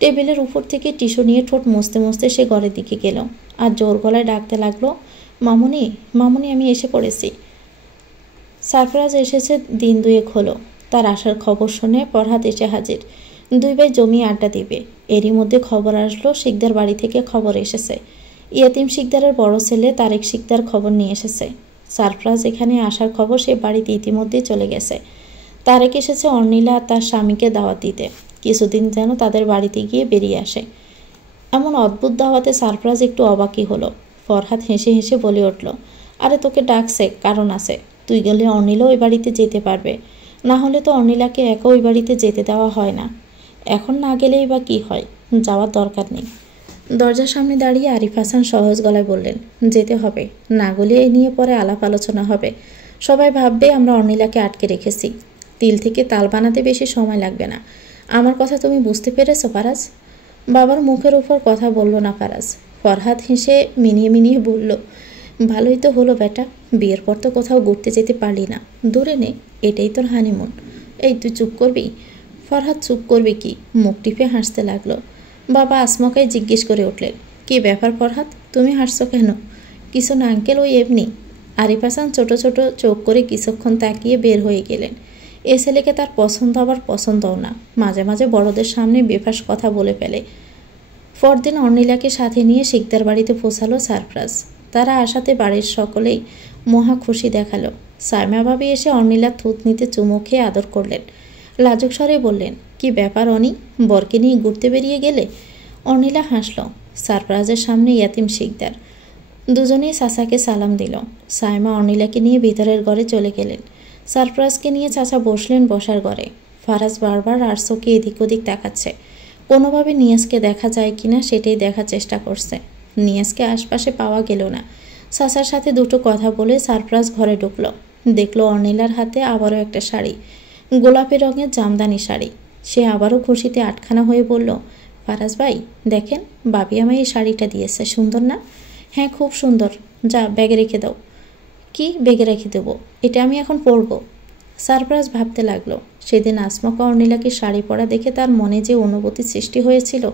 টেবিলের উপর থেকে টিস্যু নিয়ে ঠোঁট মুছতে মুছতে সে ঘরের দিকে গেল আর জোর গলায় ডাকতে লাগলো, মামুনি, মামুনি, আমি এসে পড়েছি। সারপ্রাইজ এসেছে দিন দুয়েক হলো। তার আসার খবর শুনে ফরহাদ এসে হাজির। দুই ভাই জমিয়ে আড্ডা দিবে। এরই মধ্যে খবর আসলো, শিকদার বাড়ি থেকে খবর এসেছে। ইয়াতিম শিকদারের বড় ছেলে তারেক শিকদার খবর নিয়ে এসেছে। সারপ্রাইজ এখানে আসার খবর সে বাড়িতে ইতিমধ্যেই চলে গেছে। তারেক এসেছে অর্নিলা আর তার স্বামীকে দাওয়াত দিতে। কিছুদিন যেন তাদের বাড়িতে গিয়ে বেরিয়ে আসে। এমন অদ্ভুত দাওয়াতে সারপ্রাইজ একটু অবাকই হলো। ফরহাদ হেসে হেসে বলে উঠল, আরে তোকে ডাকছে, কারণ আছে। তুই গেলে অর্নিলা ওই বাড়িতে যেতে পারবে, না হলে তো অর্নিলাকে একা ওই বাড়িতে যেতে দেওয়া হয় না। এখন না গেলেই বা কি হয়, যাওয়ার দরকার নেই। দরজার সামনে দাঁড়িয়ে আরিফ হাসান সহজ গলায় বললেন, যেতে হবে, না গেলে এই নিয়ে পরে আলাপ আলোচনা হবে। সবাই ভাববে আমরা অর্নিলাকে আটকে রেখেছি। তিল থেকে তাল বানাতে বেশি সময় লাগবে না। আমার কথা তুমি বুঝতে পেরেছো ফারাজ? বাবার মুখের উপর কথা বলল না ফারাজ। ফরহাদ হেসে মিনিয়ে মিনিয়ে বলল, ভালোই তো হলো বেটা, বিয়ের পর তো কোথাও ঘুরতে যেতে পারলি না। দূরে নে, এটাই তোর হানিমুন। এই তুই চুপ করবি? ফরহাদ চুপ করবে কি, মুখ টিপে হাসতে লাগলো। বাবা আসমকাই জিজ্ঞেস করে উঠলেন, কি ব্যাপার ফরহাদ, তুমি হাসছো কেন? কিছু না আঙ্কেল, ওই এমনি। আরিফ হাসান ছোট ছোট চোখ করে কিছুক্ষণ তাকিয়ে বের হয়ে গেলেন। এ ছেলেকে তার পছন্দ আবার পছন্দও না, মাঝে মাঝে বড়দের সামনে বেফাস কথা বলে ফেলে। পরদিন অর্নিলাকে সাথে নিয়ে শিকদার বাড়িতে পৌঁছালো সারপ্রাইজ। তারা আসাতে বাড়ির সকলেই মহা খুশি দেখালো। সাইমা ভাবি এসে অর্নিলার থুতনিতে চুমু খেয়ে আদর করলেন। লাজুক স্বরে বললেন, কি ব্যাপার অনি, বরকে নিয়ে ঘুরতে বেরিয়ে গেলে? অর্নিলা হাসল। সারপ্রাইজের সামনে ইয়াতিম শিকদার। দুজনেই চাচাকে সালাম দিল। সাইমা অর্নিলাকে নিয়ে ভিতরের ঘরে চলে গেলেন। সারপ্রাইজকে নিয়ে চাচা বসলেন বসার ঘরে। ফারাজ বারবার আরসোকে এদিক ওদিক তাকাচ্ছে। কোনোভাবে নিয়াজকে দেখা যায় কিনা সেটাই দেখার চেষ্টা করছে। নিয়াজকে আশপাশে পাওয়া গেল না। চাচার সাথে দুটো কথা বলে সারপ্রাইজ ঘরে ঢুকলো। দেখলো অর্নিলার হাতে আবারও একটা শাড়ি, গোলাপি রঙের জামদানি শাড়ি। সে আবারও খুশিতে আটখানা হয়ে বলল, ফারাজ ভাই দেখেন, বাবি আমায় এই শাড়িটা দিয়েছে, সুন্দর না? হ্যাঁ খুব সুন্দর, যা ব্যাগে রেখে দাও। কি ব্যাগে রেখে দেবো? এটা আমি এখন পরবো। সারপ্রাইজ ভাবতে লাগলো, সেদিন আসমকা অর্নিলাকে শাড়ি পরা দেখে তার মনে যে অনুভূতি সৃষ্টি হয়েছিল,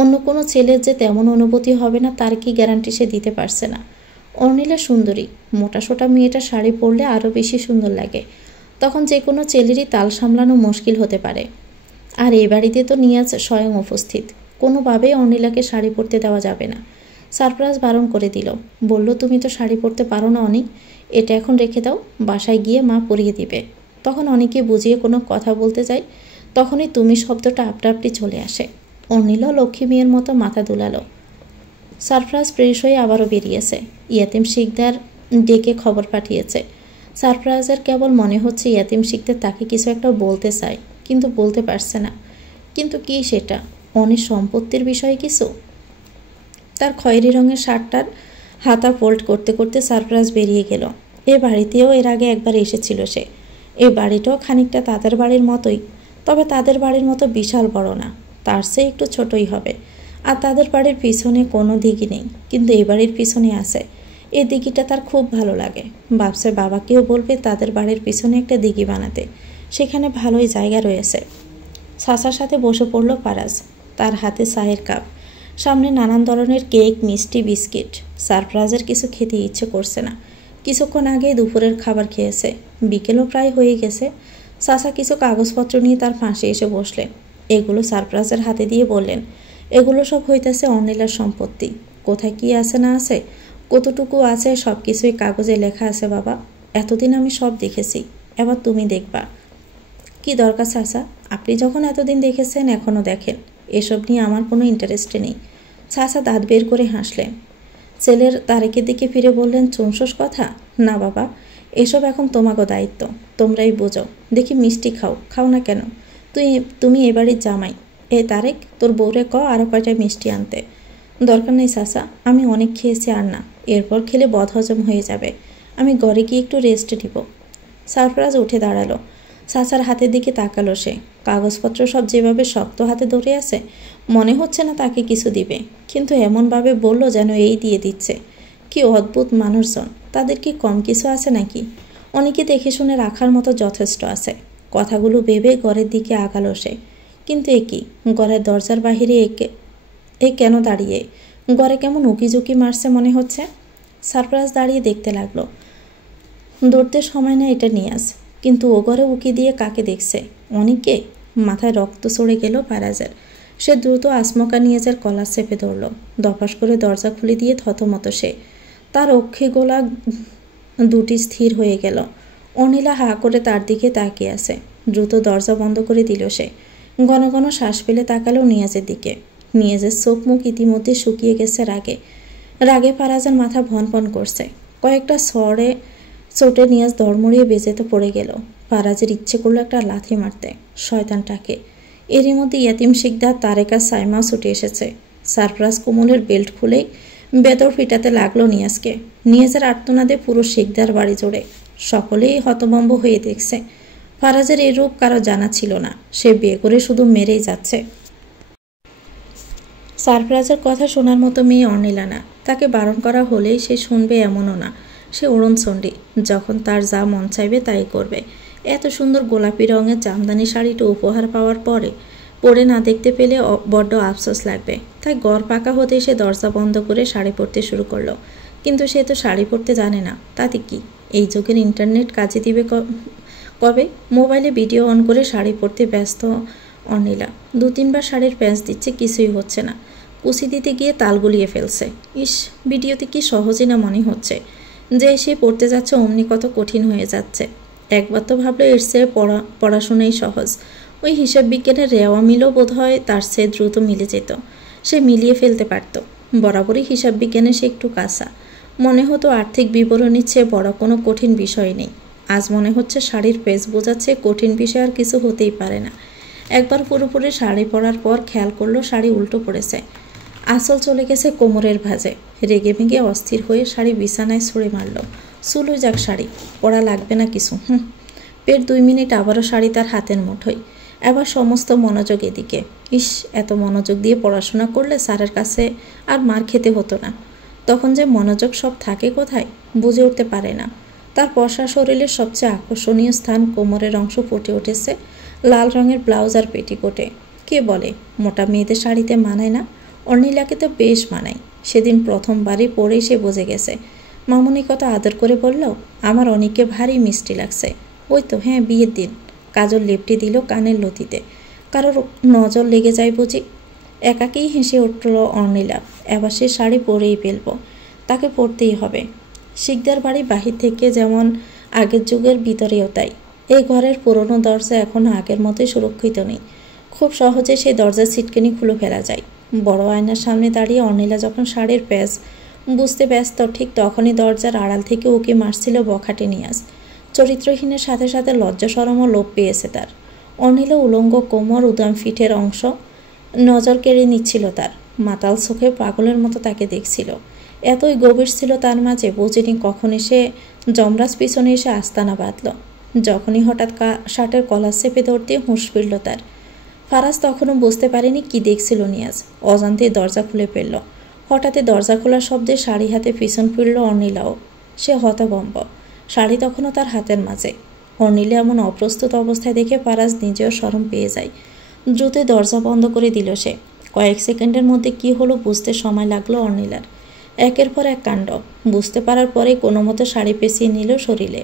অন্য কোনো ছেলের যে তেমন অনুভূতি হবে না তার কি গ্যারান্টি সে দিতে পারছে না। অর্নিলা সুন্দরী, মোটাসোটা মেয়েটা শাড়ি পরলে আরও বেশি সুন্দর লাগে। তখন যে কোনো ছেলেরই তাল সামলানো মুশকিল হতে পারে। আর এই বাড়িতে তো নিয়াজ স্বয়ং উপস্থিত, কোনোভাবেই অর্নিলাকে শাড়ি পরতে দেওয়া যাবে না। সারপ্রাইজ বারণ করে দিল, বলল, তুমি তো শাড়ি পরতে পারো না অনেক, এটা এখন রেখে দাও, বাসায় গিয়ে মা পরিয়ে দিবে। তখন অনেকে বুঝিয়ে কোনো কথা বলতে যায়, তখনই তুমি শব্দটা আপনা আপনি চলে আসে। অর্নিলা লক্ষ্মী মেয়ের মতো মাথা দুলালো। সারপ্রাইজ ফ্রেশ হয়ে আবারও বেরিয়েছে। ইয়াতিম শিকদার ডেকে খবর পাঠিয়েছে। সারপ্রাইজের কেবল মনে হচ্ছে ইয়াতিম শিকদার তাকে কিছু একটা বলতে চায়, কিন্তু বলতে পারছে না। কিন্তু কি সেটা? অনেক সম্পত্তির বিষয়ে কিছু? তার খয়েরি রঙের শার্টটার হাতা ফোল্ড করতে করতে সারপ্রাইজ বেরিয়ে গেল। এ বাড়িতেও এর আগে একবার এসেছিল সে। এই বাড়িটাও খানিকটা তাদের বাড়ির মতোই, তবে তাদের বাড়ির মতো বিশাল বড় না, তার চেয়ে একটু ছোটই হবে। আর তাদের বাড়ির পিছনে কোনো দিঘি নেই, কিন্তু এই বাড়ির পিছনে আছে। এই দিঘিটা তার খুব ভালো লাগে। ভাবছে বাবাকেও বলবে তাদের বাড়ির পিছনে একটা দিঘি বানাতে, সেখানে ভালোই জায়গা রয়েছে। সাসার সাথে বসে পড়ল ফারাজ, তার হাতে চায়ের কাপ, সামনে নানান ধরনের কেক, মিষ্টি, বিস্কিট। সারপ্রাইজের কিছু খেতে ইচ্ছে করছে না। কিছুক্ষণ আগেই দুপুরের খাবার খেয়েছে, বিকেলও প্রায় হয়ে গেছে। সাসা কিছু কাগজপত্র নিয়ে তার পাশে এসে বসলেন। এগুলো সারপ্রাইজের হাতে দিয়ে বললেন, এগুলো সব হইতেছে অর্নিলার সম্পত্তি। কোথায় কি আছে না আছে, কতটুকু আছে, সব কিছুই কাগজে লেখা আছে বাবা। এতদিন আমি সব দেখেছি, এবার তুমি দেখবা। কি দরকার সাসা, আপনি যখন এতদিন দেখেছেন এখনও দেখেন, এসব নিয়ে আমার কোনো ইন্টারেস্টে নেই। সাসা দাঁত বের করে হাসলেন। ছেলের তারেকের দিকে ফিরে বললেন, চুনসোস কথা না বাবা, এসব এখন তোমাকে দায়িত্ব, তোমরাই বোঝো। দেখি মিষ্টি খাও, খাও না কেন? তুমি এ বাড়ির জামাই। এ তারেক, তোর বউরে ক আরও কয়টা মিষ্টি আনতে। দরকার নেই সাসা, আমি অনেক খেয়েছি, আর না, এরপর খেলে বদহজম হয়ে যাবে। আমি ঘরে গিয়ে একটু রেস্ট নিব। সারপ্রাইজ উঠে দাঁড়ালো। সাসার হাতের দিকে তাকালো সে। কাগজপত্র সব যেভাবে শক্ত হাতে ধরে আছে, মনে হচ্ছে না তাকে কিছু দিবে, কিন্তু এমনভাবে বলল যেন এই দিয়ে দিচ্ছে। কি অদ্ভুত মানুষজন, তাদের কি কম কিছু আছে নাকি? অনেকে দেখে শুনে রাখার মতো যথেষ্ট আছে। কথাগুলো ভেবে ঘরের দিকে আগালো সে। কিন্তু এ কি, ঘরের দরজার বাহিরে এ কেন দাঁড়িয়ে? ঘরে কেমন উকিঝুঁকি মারছে মনে হচ্ছে। সারপ্রাইজ দাঁড়িয়ে দেখতে লাগলো। দৌড়তে সময় না এটা নিয়ে আস, কিন্তু ও ঘরে উকি দিয়ে কাকে দেখছে? অনেকে। মাথায় রক্ত চড়ে গেল ফারাজের। সে দ্রুত আসমকা নিয়েজের কলার চেপে ধরল। দপাস করে দরজা খুলে দিয়ে থতমত সে। তার অক্ষে গোলা দুটি স্থির হয়ে গেল। অনিলা হা করে তার দিকে তাকিয়ে আছে। দ্রুত দরজা বন্ধ করে দিল সে। ঘন ঘন শ্বাস ফেলে তাকালো নিয়াজের দিকে। নিয়াজের চোখ মুখ ইতিমধ্যে শুকিয়ে গেছে রাগে। রাগে ফারাজের মাথা ভনভন করছে। কয়েকটা চোটে নিয়াজ ধর্মড়িয়ে বেজেতে পড়ে গেল। ফারাজের ইচ্ছে করলো একটা লাথি মারতে শয়তানটাকে। এরই মধ্যে ইয়াতিম শিকদার, তারেকা, সাইমাও ছুটে এসেছে। সারপ্রাইজ কোমলের বেল্ট খুলেই বেদর ফিটাতে লাগলো নিয়াজকে। নিয়াজের আর্তনাদে পুরো শিকদার বাড়ি জোড়ে সকলেই হতভম্ব হয়ে দেখছে। ফারাজের এই রূপ কারো জানা ছিল না। সে বিয়ে করে শুধু মেরেই যাচ্ছে। সারপ্রাইজের কথা শোনার মতো মেয়ে অর্নিলা না। তাকে বারণ করা হলেই সে শুনবে এমনও না। সে অরুণচণ্ডী, যখন তার যা মন চাইবে তাই করবে। এত সুন্দর গোলাপি রঙের জামদানি শাড়িটা উপহার পাওয়ার পরে পরে না দেখতে পেলে বড্ড আফসোস লাগবে। তাই গড় পাকা হতে সে দরজা বন্ধ করে শাড়ি পরতে শুরু করলো। কিন্তু সে তো শাড়ি পরতে জানে না, তাতে কি? এই যুগের ইন্টারনেট কাজে দিবে কবে? মোবাইলে ভিডিও অন করে শাড়ি পরতে ব্যস্ত অর্নিলা। 2-3 বার শাড়ির প্যাঁচ দিচ্ছে, কিছুই হচ্ছে না। কুচি দিতে গিয়ে তাল গুলিয়ে ফেলছে। ইস, ভিডিওতে কি সহজই না মনে হচ্ছে। যে সে পড়তে যাচ্ছে অমনি কত কঠিন হয়ে যাচ্ছে। একবার তো ভাবলো এর চেয়ে পড়াশোনাই সহজ। ওই হিসাব বিজ্ঞানের রেওয়া মিলও বোধ হয় তার চেয়ে দ্রুত মিলে যেত। সে মিলিয়ে ফেলতে পারত। বরাবরই হিসাব বিজ্ঞানে সে একটু কাঁচা। মনে হতো আর্থিক বিবরণীর চেয়ে বড় কোনো কঠিন বিষয় নেই। আজ মনে হচ্ছে শাড়ির পেজ বোঝাচ্ছে কঠিন বিষয় আর কিছু হতেই পারে না। একবার পুরোপুরি শাড়ি পরার পর খেয়াল করলো শাড়ি উল্টো পড়েছে। আঁচল চলে গেছে কোমরের ভাঁজে। রেগে ভেঙে অস্থির হয়ে শাড়ি বিছানায় ছুঁড়ে মারল। চুলো যাক শাড়ি, পরা লাগবে না কিছু। পেট 2 মিনিট আবারও শাড়ি তার হাতের মুঠোয়। এবার সমস্ত মনোযোগ এদিকে। ইস, এত মনোযোগ দিয়ে পড়াশোনা করলে স্যারের কাছে আর মার খেতে হতো না। তখন যে মনোযোগ সব থাকে কোথায় বুঝে উঠতে পারে না। তার পশা শরীরের সবচেয়ে আকর্ষণীয় স্থান কোমরের অংশ ফুটে উঠেছে লাল রঙের ব্লাউজ আর পেটিকোটে। কে বলে মোটা মেয়েদের শাড়িতে মানায় না? অর্নিলাকে তো বেশ মানায়। সেদিন প্রথমবারই পরেই সে বুঝে গেছে। মামুনি কত আদর করে বলল, আমার অনেককে ভারী মিষ্টি লাগছে। ওই তো, হ্যাঁ, বিয়ের দিন। কাজল লেপটে দিল কানের লতিতে। কারোর নজর লেগে যায় বুঝি। একাকেই হেসে উঠল অর্নিলা। এবার সে শাড়ি পরেই ফেলব, তাকে পরতেই হবে। শিকদার বাড়ি বাহির থেকে যেমন আগের যুগের, ভিতরেও তাই। এই ঘরের পুরনো দরজা এখনও আগের মতোই সুরক্ষিত নেই। খুব সহজে সেই দরজার ছিটকেনি খুলে ফেলা যায়। বড় আয়নার সামনে দাঁড়িয়ে অর্নিলা যখন শাড়ির প্যাচ বুঝতে ব্যস্ত, ঠিক তখনই দরজার আড়াল থেকে ওকে মারছিল বখাটে নিয়াজ। চরিত্রহীনের সাথে সাথে লজ্জা শরমও লোপ পেয়েছে তার। অর্নিলা উলঙ্গ কোমর, উদাম ফিটের অংশ নজর কেড়ে নিচ্ছিল তার। মাতাল চোখে পাগলের মতো তাকে দেখছিল। এতই গভীর ছিল তার মাঝে, বুঝিনি কখন এসে যমরাজ পিছনে এসে আস্তানা বাঁধল। যখনই হঠাৎ শার্টের কলার চেপে ধরতে হুঁশ ফিরল তার। ফারাজ তখনও বুঝতে পারেনি কি দেখছিল নিয়াজ। অজান্তে দরজা খুলে ফেলল। হঠাৎই দরজা খোলার শব্দে শাড়ি হাতে পিছন ফিরল অর্নিলাও। সে হতভম্ব। শাড়ি তখনও তার হাতের মাঝে। অর্নিলা এমন অপ্রস্তুত অবস্থায় দেখে ফারাজ নিজেও শরম পেয়ে যায়। দ্রুত দরজা বন্ধ করে দিল সে। কয়েক সেকেন্ডের মধ্যে কি হলো বুঝতে সময় লাগলো অর্নিলার। একের পর এক কাণ্ড। বুঝতে পারার পরে কোনো মতো শাড়ি পেঁচিয়ে নিল শরীরে।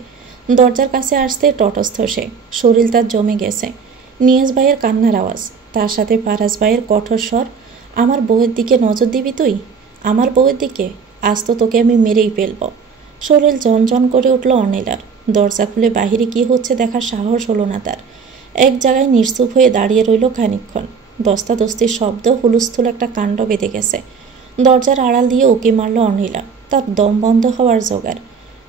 দরজার কাছে আসতে তটস্থ সে। শরীর তার জমে গেছে। নিয়াজ ভাইয়ের কান্নার আওয়াজ, তার সাথে ফারাজ ভাইয়ের কঠোর স্বর, আমার বউয়ের দিকে নজর দিবি তুই? আমার বউয়ের দিকে? আজ তো তোকে আমি মেরেই ফেলব। শরীর ঝনঝন করে উঠল অর্নিলার। দরজা খুলে বাহিরে কি হচ্ছে দেখার সাহস হলো না তার। এক জায়গায় নিশ্চুপ হয়ে দাঁড়িয়ে রইল খানিকক্ষণ। দস্তাদস্তির শব্দ, হুলস্থুল একটা কাণ্ড বেঁধে গেছে। দরজার আড়াল দিয়ে উঁকি মারল অর্নিলা। তার দম বন্ধ হওয়ার জোগাড়।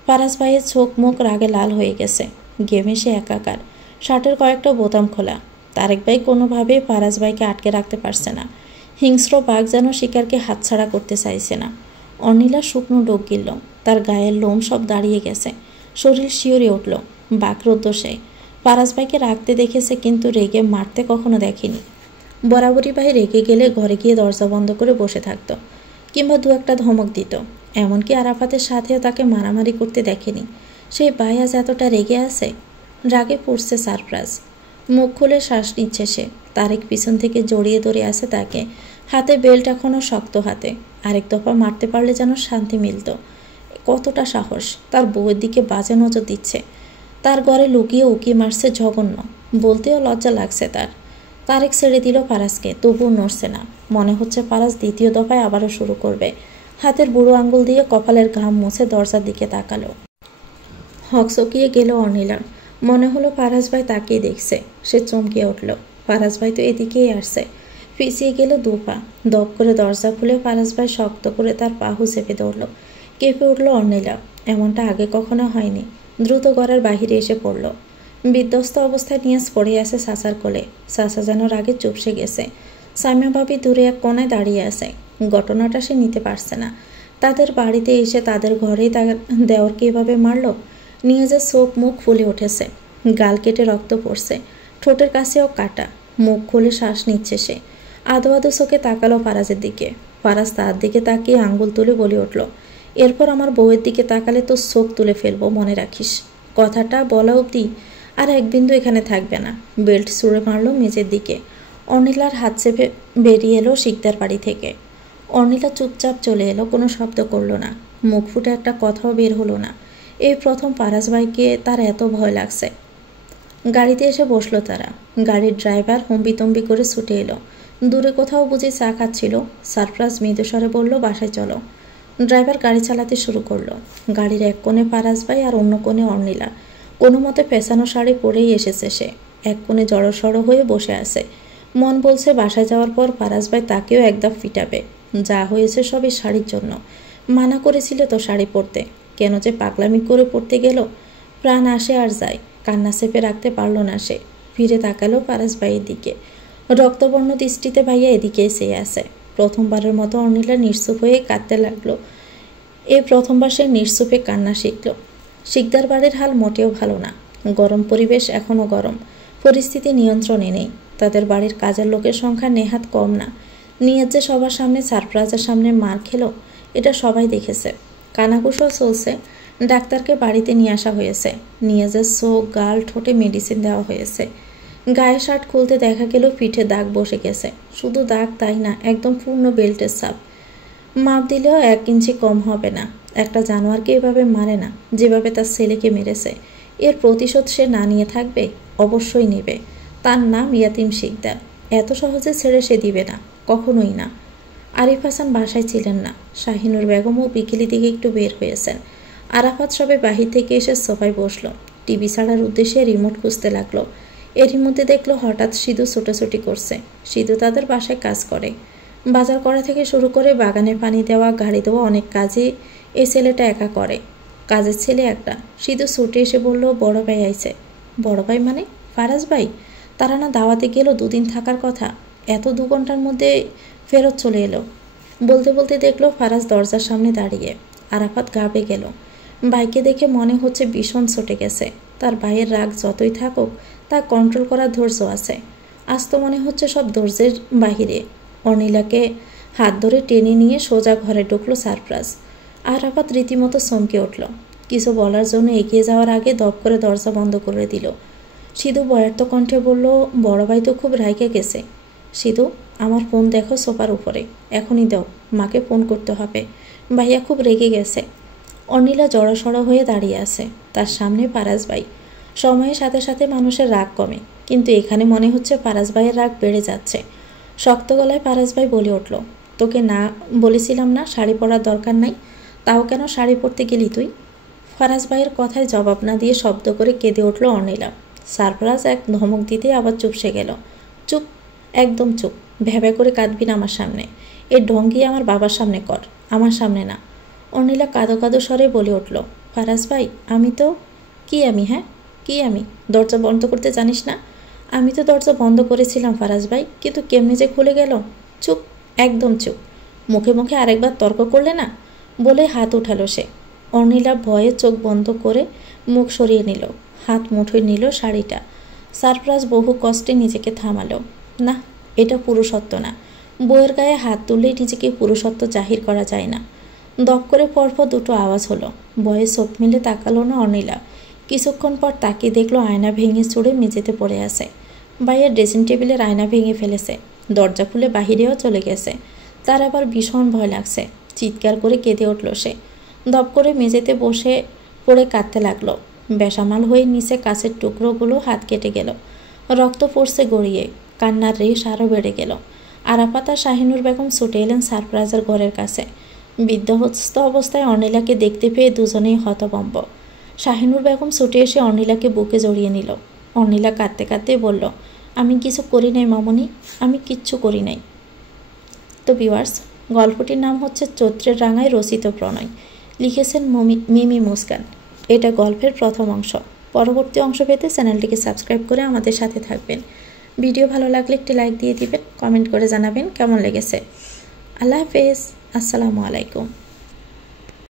ফারাজ ভাইয়ের চোখ মুখ রাগে লাল হয়ে গেছে। ঘেমে সে একাকার। শার্টের কয়েকটা বোতাম খোলা। তারেক ভাই কোনোভাবেই ফারাজ ভাইকে আটকে রাখতে পারছে না। হিংস্র বাঘ যেন শিকারকে হাতছাড়া করতে চাইছে না। অর্নিলা শুকনো ডোক গিলল। তার গায়ের লোম সব দাঁড়িয়ে গেছে। শরীর শিওরে উঠল। বাকরুদ্ধ সে। ফারাজ ভাইকে রাখতে দেখেছে, কিন্তু রেগে মারতে কখনো দেখেনি। বরাবরই ভাই রেগে গেলে ঘরে গিয়ে দরজা বন্ধ করে বসে থাকত, কিংবা দু একটা ধমক দিত। এমনকি আরাফাতের সাথেও তাকে মারামারি করতে দেখেনি। সেই ভাই আজ এতটা রেগে আছে। রাগে পড়ছে সারপ্রাইজ। মুখ খুলে শ্বাস নিচ্ছে সে। তারেক পিছন থেকে জড়িয়ে ধরে আছে তাকে। হাতে বেল্ট এখনও শক্ত হাতে। আরেক দফা মারতে পারলে যেন শান্তি মিলত। কতটা সাহস! তার বউয়ের দিকে বাজে নজর দিচ্ছে। তার ঘরে লুকিয়ে উকি মারছে জঘন্য। বলতেও লজ্জা লাগছে তার। তারেক ছেড়ে দিল ফারাজকে, তবুও নড়ছে না। মনে হচ্ছে ফারাজ দ্বিতীয় দফায় আবারও শুরু করবে। হাতের বুড়ো আঙ্গুল দিয়ে কপালের ঘাম মুছে দরজার দিকে তাকালো। হকচকিয়ে গেল অর্নিলার। মনে হলো ফারাজ ভাই তাকিয়ে দেখছে। সে চমকে উঠল। ফারাজ ভাই তো এদিকেই আসছে। পিছিয়ে গেল দু পা। দপ করে দরজা খুলে ফারাজ ভাই শক্ত করে তার পাহু চেপে ধরল। কেঁপে উঠল অর্নিলা। এমনটা আগে কখনো হয়নি। দ্রুত ঘরের বাহিরে এসে পড়ল। বিধ্বস্ত অবস্থায় নিয়াজ পড়ে আছে চাচার কোলে। চাচা যেন রাগে চুপসে গেছে। সামিয়া ভাবি দূরে এক কোনায় দাঁড়িয়ে আছে। ঘটনাটা সে নিতে পারছে না। তাদের বাড়িতে এসে তাদের ঘরেই তার দেওরকে এভাবে মারল। নিয়াজের চোখ মুখ ফুলে উঠেছে। গাল কেটে রক্ত পড়ছে। ঠোঁটের কাছেও কাটা। মুখ খুলে শ্বাস নিচ্ছে সে। আদো আদো চোখে তাকালো ফারাজের দিকে। ফারাজ তার দিকে তাকিয়ে আঙ্গুল তুলে বলে উঠল, এরপর আমার বউয়ের দিকে তাকালে তো চোখ তুলে ফেলবো, মনে রাখিস। কথাটা বলা অবধি আর এক বিন্দু এখানে থাকবে না। বেল্ট ছুঁড়ে মারল মেঝের দিকে। অর্নিলার হাত চেপে বেরিয়ে এলো শিকদার বাড়ি থেকে। অর্নিলা চুপচাপ চলে এলো, কোনো শব্দ করলো না। মুখ ফুটে একটা কথাও বের হলো না। এই প্রথম ফারাজ ভাইকে তার এত ভয় লাগছে। গাড়িতে এসে বসলো তারা। গাড়ির ড্রাইভার হম্বিতম্বি করে ছুটে এলো। দূরে কোথাও বুঝি চা খাচ্ছিল। সারপ্রাইজ মৃদুস্বরে বলল, বাসায় চলো। ড্রাইভার গাড়ি চালাতে শুরু করলো। গাড়ির এক কোণে ফারাজ ভাই আর অন্য কোণে অর্নিলা। কোনো মতে পেছানো শাড়ি পরেই এসেছে সে। এক কোণে জড়সড় হয়ে বসে আছে। মন বলছে বাসায় যাওয়ার পর ফারাজ ভাই তাকেও একদম ফিটাবে। যা হয়েছে সবই শাড়ির জন্য। মানা করেছিল তো শাড়ি পরতে, কেন যে পাগলামি করে পড়তে গেল। প্রাণ আসে আর যায়। কান্না চেপে রাখতে পারল না সে। ফিরে তাকালো ফারাজ ভাইয়ের দিকে। রক্তবর্ণ দৃষ্টিতে ভাইয়া এদিকে চেয়ে আছে। প্রথমবারের মতো অর্নিলা নিশ্চুপ হয়ে কাঁদতে লাগলো। এই প্রথমবার সে নিশ্চুপে কান্না শিখল। শিকদার বাড়ির হাল মোটেও ভালো না। গরম পরিবেশ, এখনও গরম। পরিস্থিতি নিয়ন্ত্রণে নেই। তাদের বাড়ির কাজের লোকের সংখ্যা নেহাত কম না। নিয়াজ যে সবার সামনে সারপ্রাইজের সামনে মার খেলো, এটা সবাই দেখেছে। কানাঘুষো চলছে। ডাক্তারকে বাড়িতে নিয়ে আসা হয়েছে। নিয়াজের চোখ, গাল, ঠোঁটে মেডিসিন দেওয়া হয়েছে। গায়ে শার্ট খুলতে দেখা গেল পিঠে দাগ বসে গেছে। শুধু দাগ তাই না, একদম পূর্ণ বেল্টের ছাপ। মাপ দিলেও 1 ইঞ্চি কম হবে না। একটা জানোয়ারকে এভাবে মারে না, যেভাবে তার ছেলেকে মেরেছে। এর প্রতিশোধ সে না নিয়ে থাকবে? অবশ্যই নেবে। তার নাম ইয়াতিম শিকদার। এত সহজে ছেড়ে সে দিবে না, কখনোই না। আরিফ হাসান বাসায় ছিলেন না। শাহিনুর বেগমও বিকেলের দিকে একটু বের হয়েছেন। আরাফাত সবে বাহির থেকে এসে সোফায় বসলো। টিভি ছাড়ার উদ্দেশ্যে রিমোট খুঁজতে লাগলো। এরই মধ্যে দেখলো হঠাৎ সিধু ছোটাছুটি করছে। সিধু তাদের বাসায় কাজ করে। বাজার করা থেকে শুরু করে বাগানে পানি দেওয়া, গাড়ি দেওয়া, অনেক কাজই এই ছেলেটা একা করে। কাজের ছেলে একটা। সিধু ছুটে এসে বলল, বড় ভাই আইছে। বড় ভাই মানে? ফারাজ ভাই? তারা না দাওয়াতে গেল 2 দিন থাকার কথা, এত 2 ঘন্টার মধ্যে ফেরত চলে এলো। বলতে বলতে দেখলো ফারাজ দরজার সামনে দাঁড়িয়ে। আরাফাত গাবে গেল। ভাইকে দেখে মনে হচ্ছে ভীষণ চটে গেছে। তার ভাইয়ের রাগ যতই থাকুক তা কন্ট্রোল করার ধৈর্য আছে। আজ তো মনে হচ্ছে সব ধৈর্যের বাহিরে। অর্নিলাকে হাত ধরে টেনে নিয়ে সোজা ঘরে ঢুকলো সারপ্রাইজ। আরাফাত রীতিমতো চমকে উঠল। কিছু বলার জন্য এগিয়ে যাওয়ার আগে দপ করে দরজা বন্ধ করে দিল। সিধু বয়ার্ত কণ্ঠে বলল, বড় ভাই তো খুব রাইগে গেছে। সিধু, আমার ফোন দেখো সোফার উপরে, এখনই দাও, মাকে ফোন করতে হবে, ভাইয়া খুব রেগে গেছে। অর্নিলা জড়সড় হয়ে দাঁড়িয়ে আছে। তার সামনে ফারাজ ভাই। সময়ের সাথে সাথে মানুষের রাগ কমে, কিন্তু এখানে মনে হচ্ছে ফারাজ ভাইয়ের রাগ বেড়ে যাচ্ছে। শক্ত গলায় ফারাজ ভাই বলে উঠল, তোকে না বলেছিলাম না শাড়ি পরার দরকার নাই, তাও কেন শাড়ি পরতে গেলি তুই? ফারাজ ভাইয়ের কথায় জবাব না দিয়ে শব্দ করে কেঁদে উঠল অর্নিলা। সারপ্রাইজ এক ধমক দিতে আবার চুপসে গেল। চুপ, একদম চুপ, ভেবে করে কাঁদবি না আমার সামনে। এর ঢঙ্গি আমার বাবার সামনে কর, আমার সামনে না। অর্নিলা কাঁদো কাঁদো স্বরে বলে উঠল, ফারাজ ভাই আমি তো কি আমি হ্যাঁ কি আমি দরজা বন্ধ করতে জানিস না? আমি তো দরজা বন্ধ করেছিলাম ফারাজ ভাই, কিন্তু কেমনি যে খুলে গেল। চুপ, একদম চুপ, মুখে মুখে আরেকবার তর্ক করলে না, বলে হাত উঠালো সে। অর্নিলা ভয়ে চোখ বন্ধ করে মুখ সরিয়ে নিল, হাত মুঠোয় নিল শাড়িটা। সারপ্রাইজ বহু কষ্টে নিজেকে থামালো। না, এটা পুরুষত্ব না। বইয়ের গায়ে হাত তুললেই নিজেকে পুরুষত্ব জাহির করা যায় না। দপ করে পরপর দুটো আওয়াজ হলো। ভয়ে চোখ মিলে তাকালো না অর্নিলা। কিছুক্ষণ পর তাকিয়ে দেখলো আয়না ভেঙে চুড়ে মেঝেতে পড়ে আছে। ভাইয়ের ড্রেসিং টেবিলের আয়না ভেঙে ফেলেছে, দরজা খুলে বাহিরেও চলে গেছে। তার আবার ভীষণ ভয় লাগছে। চিৎকার করে কেঁদে উঠল সে। দপ করে মেঝেতে বসে পড়ে কাঁদতে লাগলো। বেসামাল হয়ে নিচে কাছের টুকরোগুলো হাত কেটে গেল। রক্ত পড়ছে গড়িয়ে। কান্নার রেশ আরও বেড়ে গেল। আরাফাত আর শাহিনুর বেগম ছুটে এলেন সারপ্রাইজের ঘরের কাছে। বিধ্বস্ত অবস্থায় অর্নিলাকে দেখতে পেয়ে দুজনেই হতভম্ব। শাহিনুর বেগম ছুটে এসে অর্নিলাকে বুকে জড়িয়ে নিল। অর্নিলা কাঁদতে কাঁদতে বলল, আমি কিছু করি নাই মামনি, আমি কিচ্ছু করি নাই। তো ভিউয়ার্স, গল্পটির নাম হচ্ছে চৈত্রের রাঙায় রচিত প্রণয়। লিখেছেন মিমি মুস্কান। এটা গল্পের প্রথম অংশ। পরবর্তী অংশ পেতে চ্যানেলটিকে সাবস্ক্রাইব করে আমাদের সাথে থাকবেন। ভিডিও ভালো লাগলে একটি লাইক দিয়ে দিবেন, কমেন্ট করে জানাবেন কেমন লেগেছে। আল্লাহ হাফেজ, আসসালামু আলাইকুম।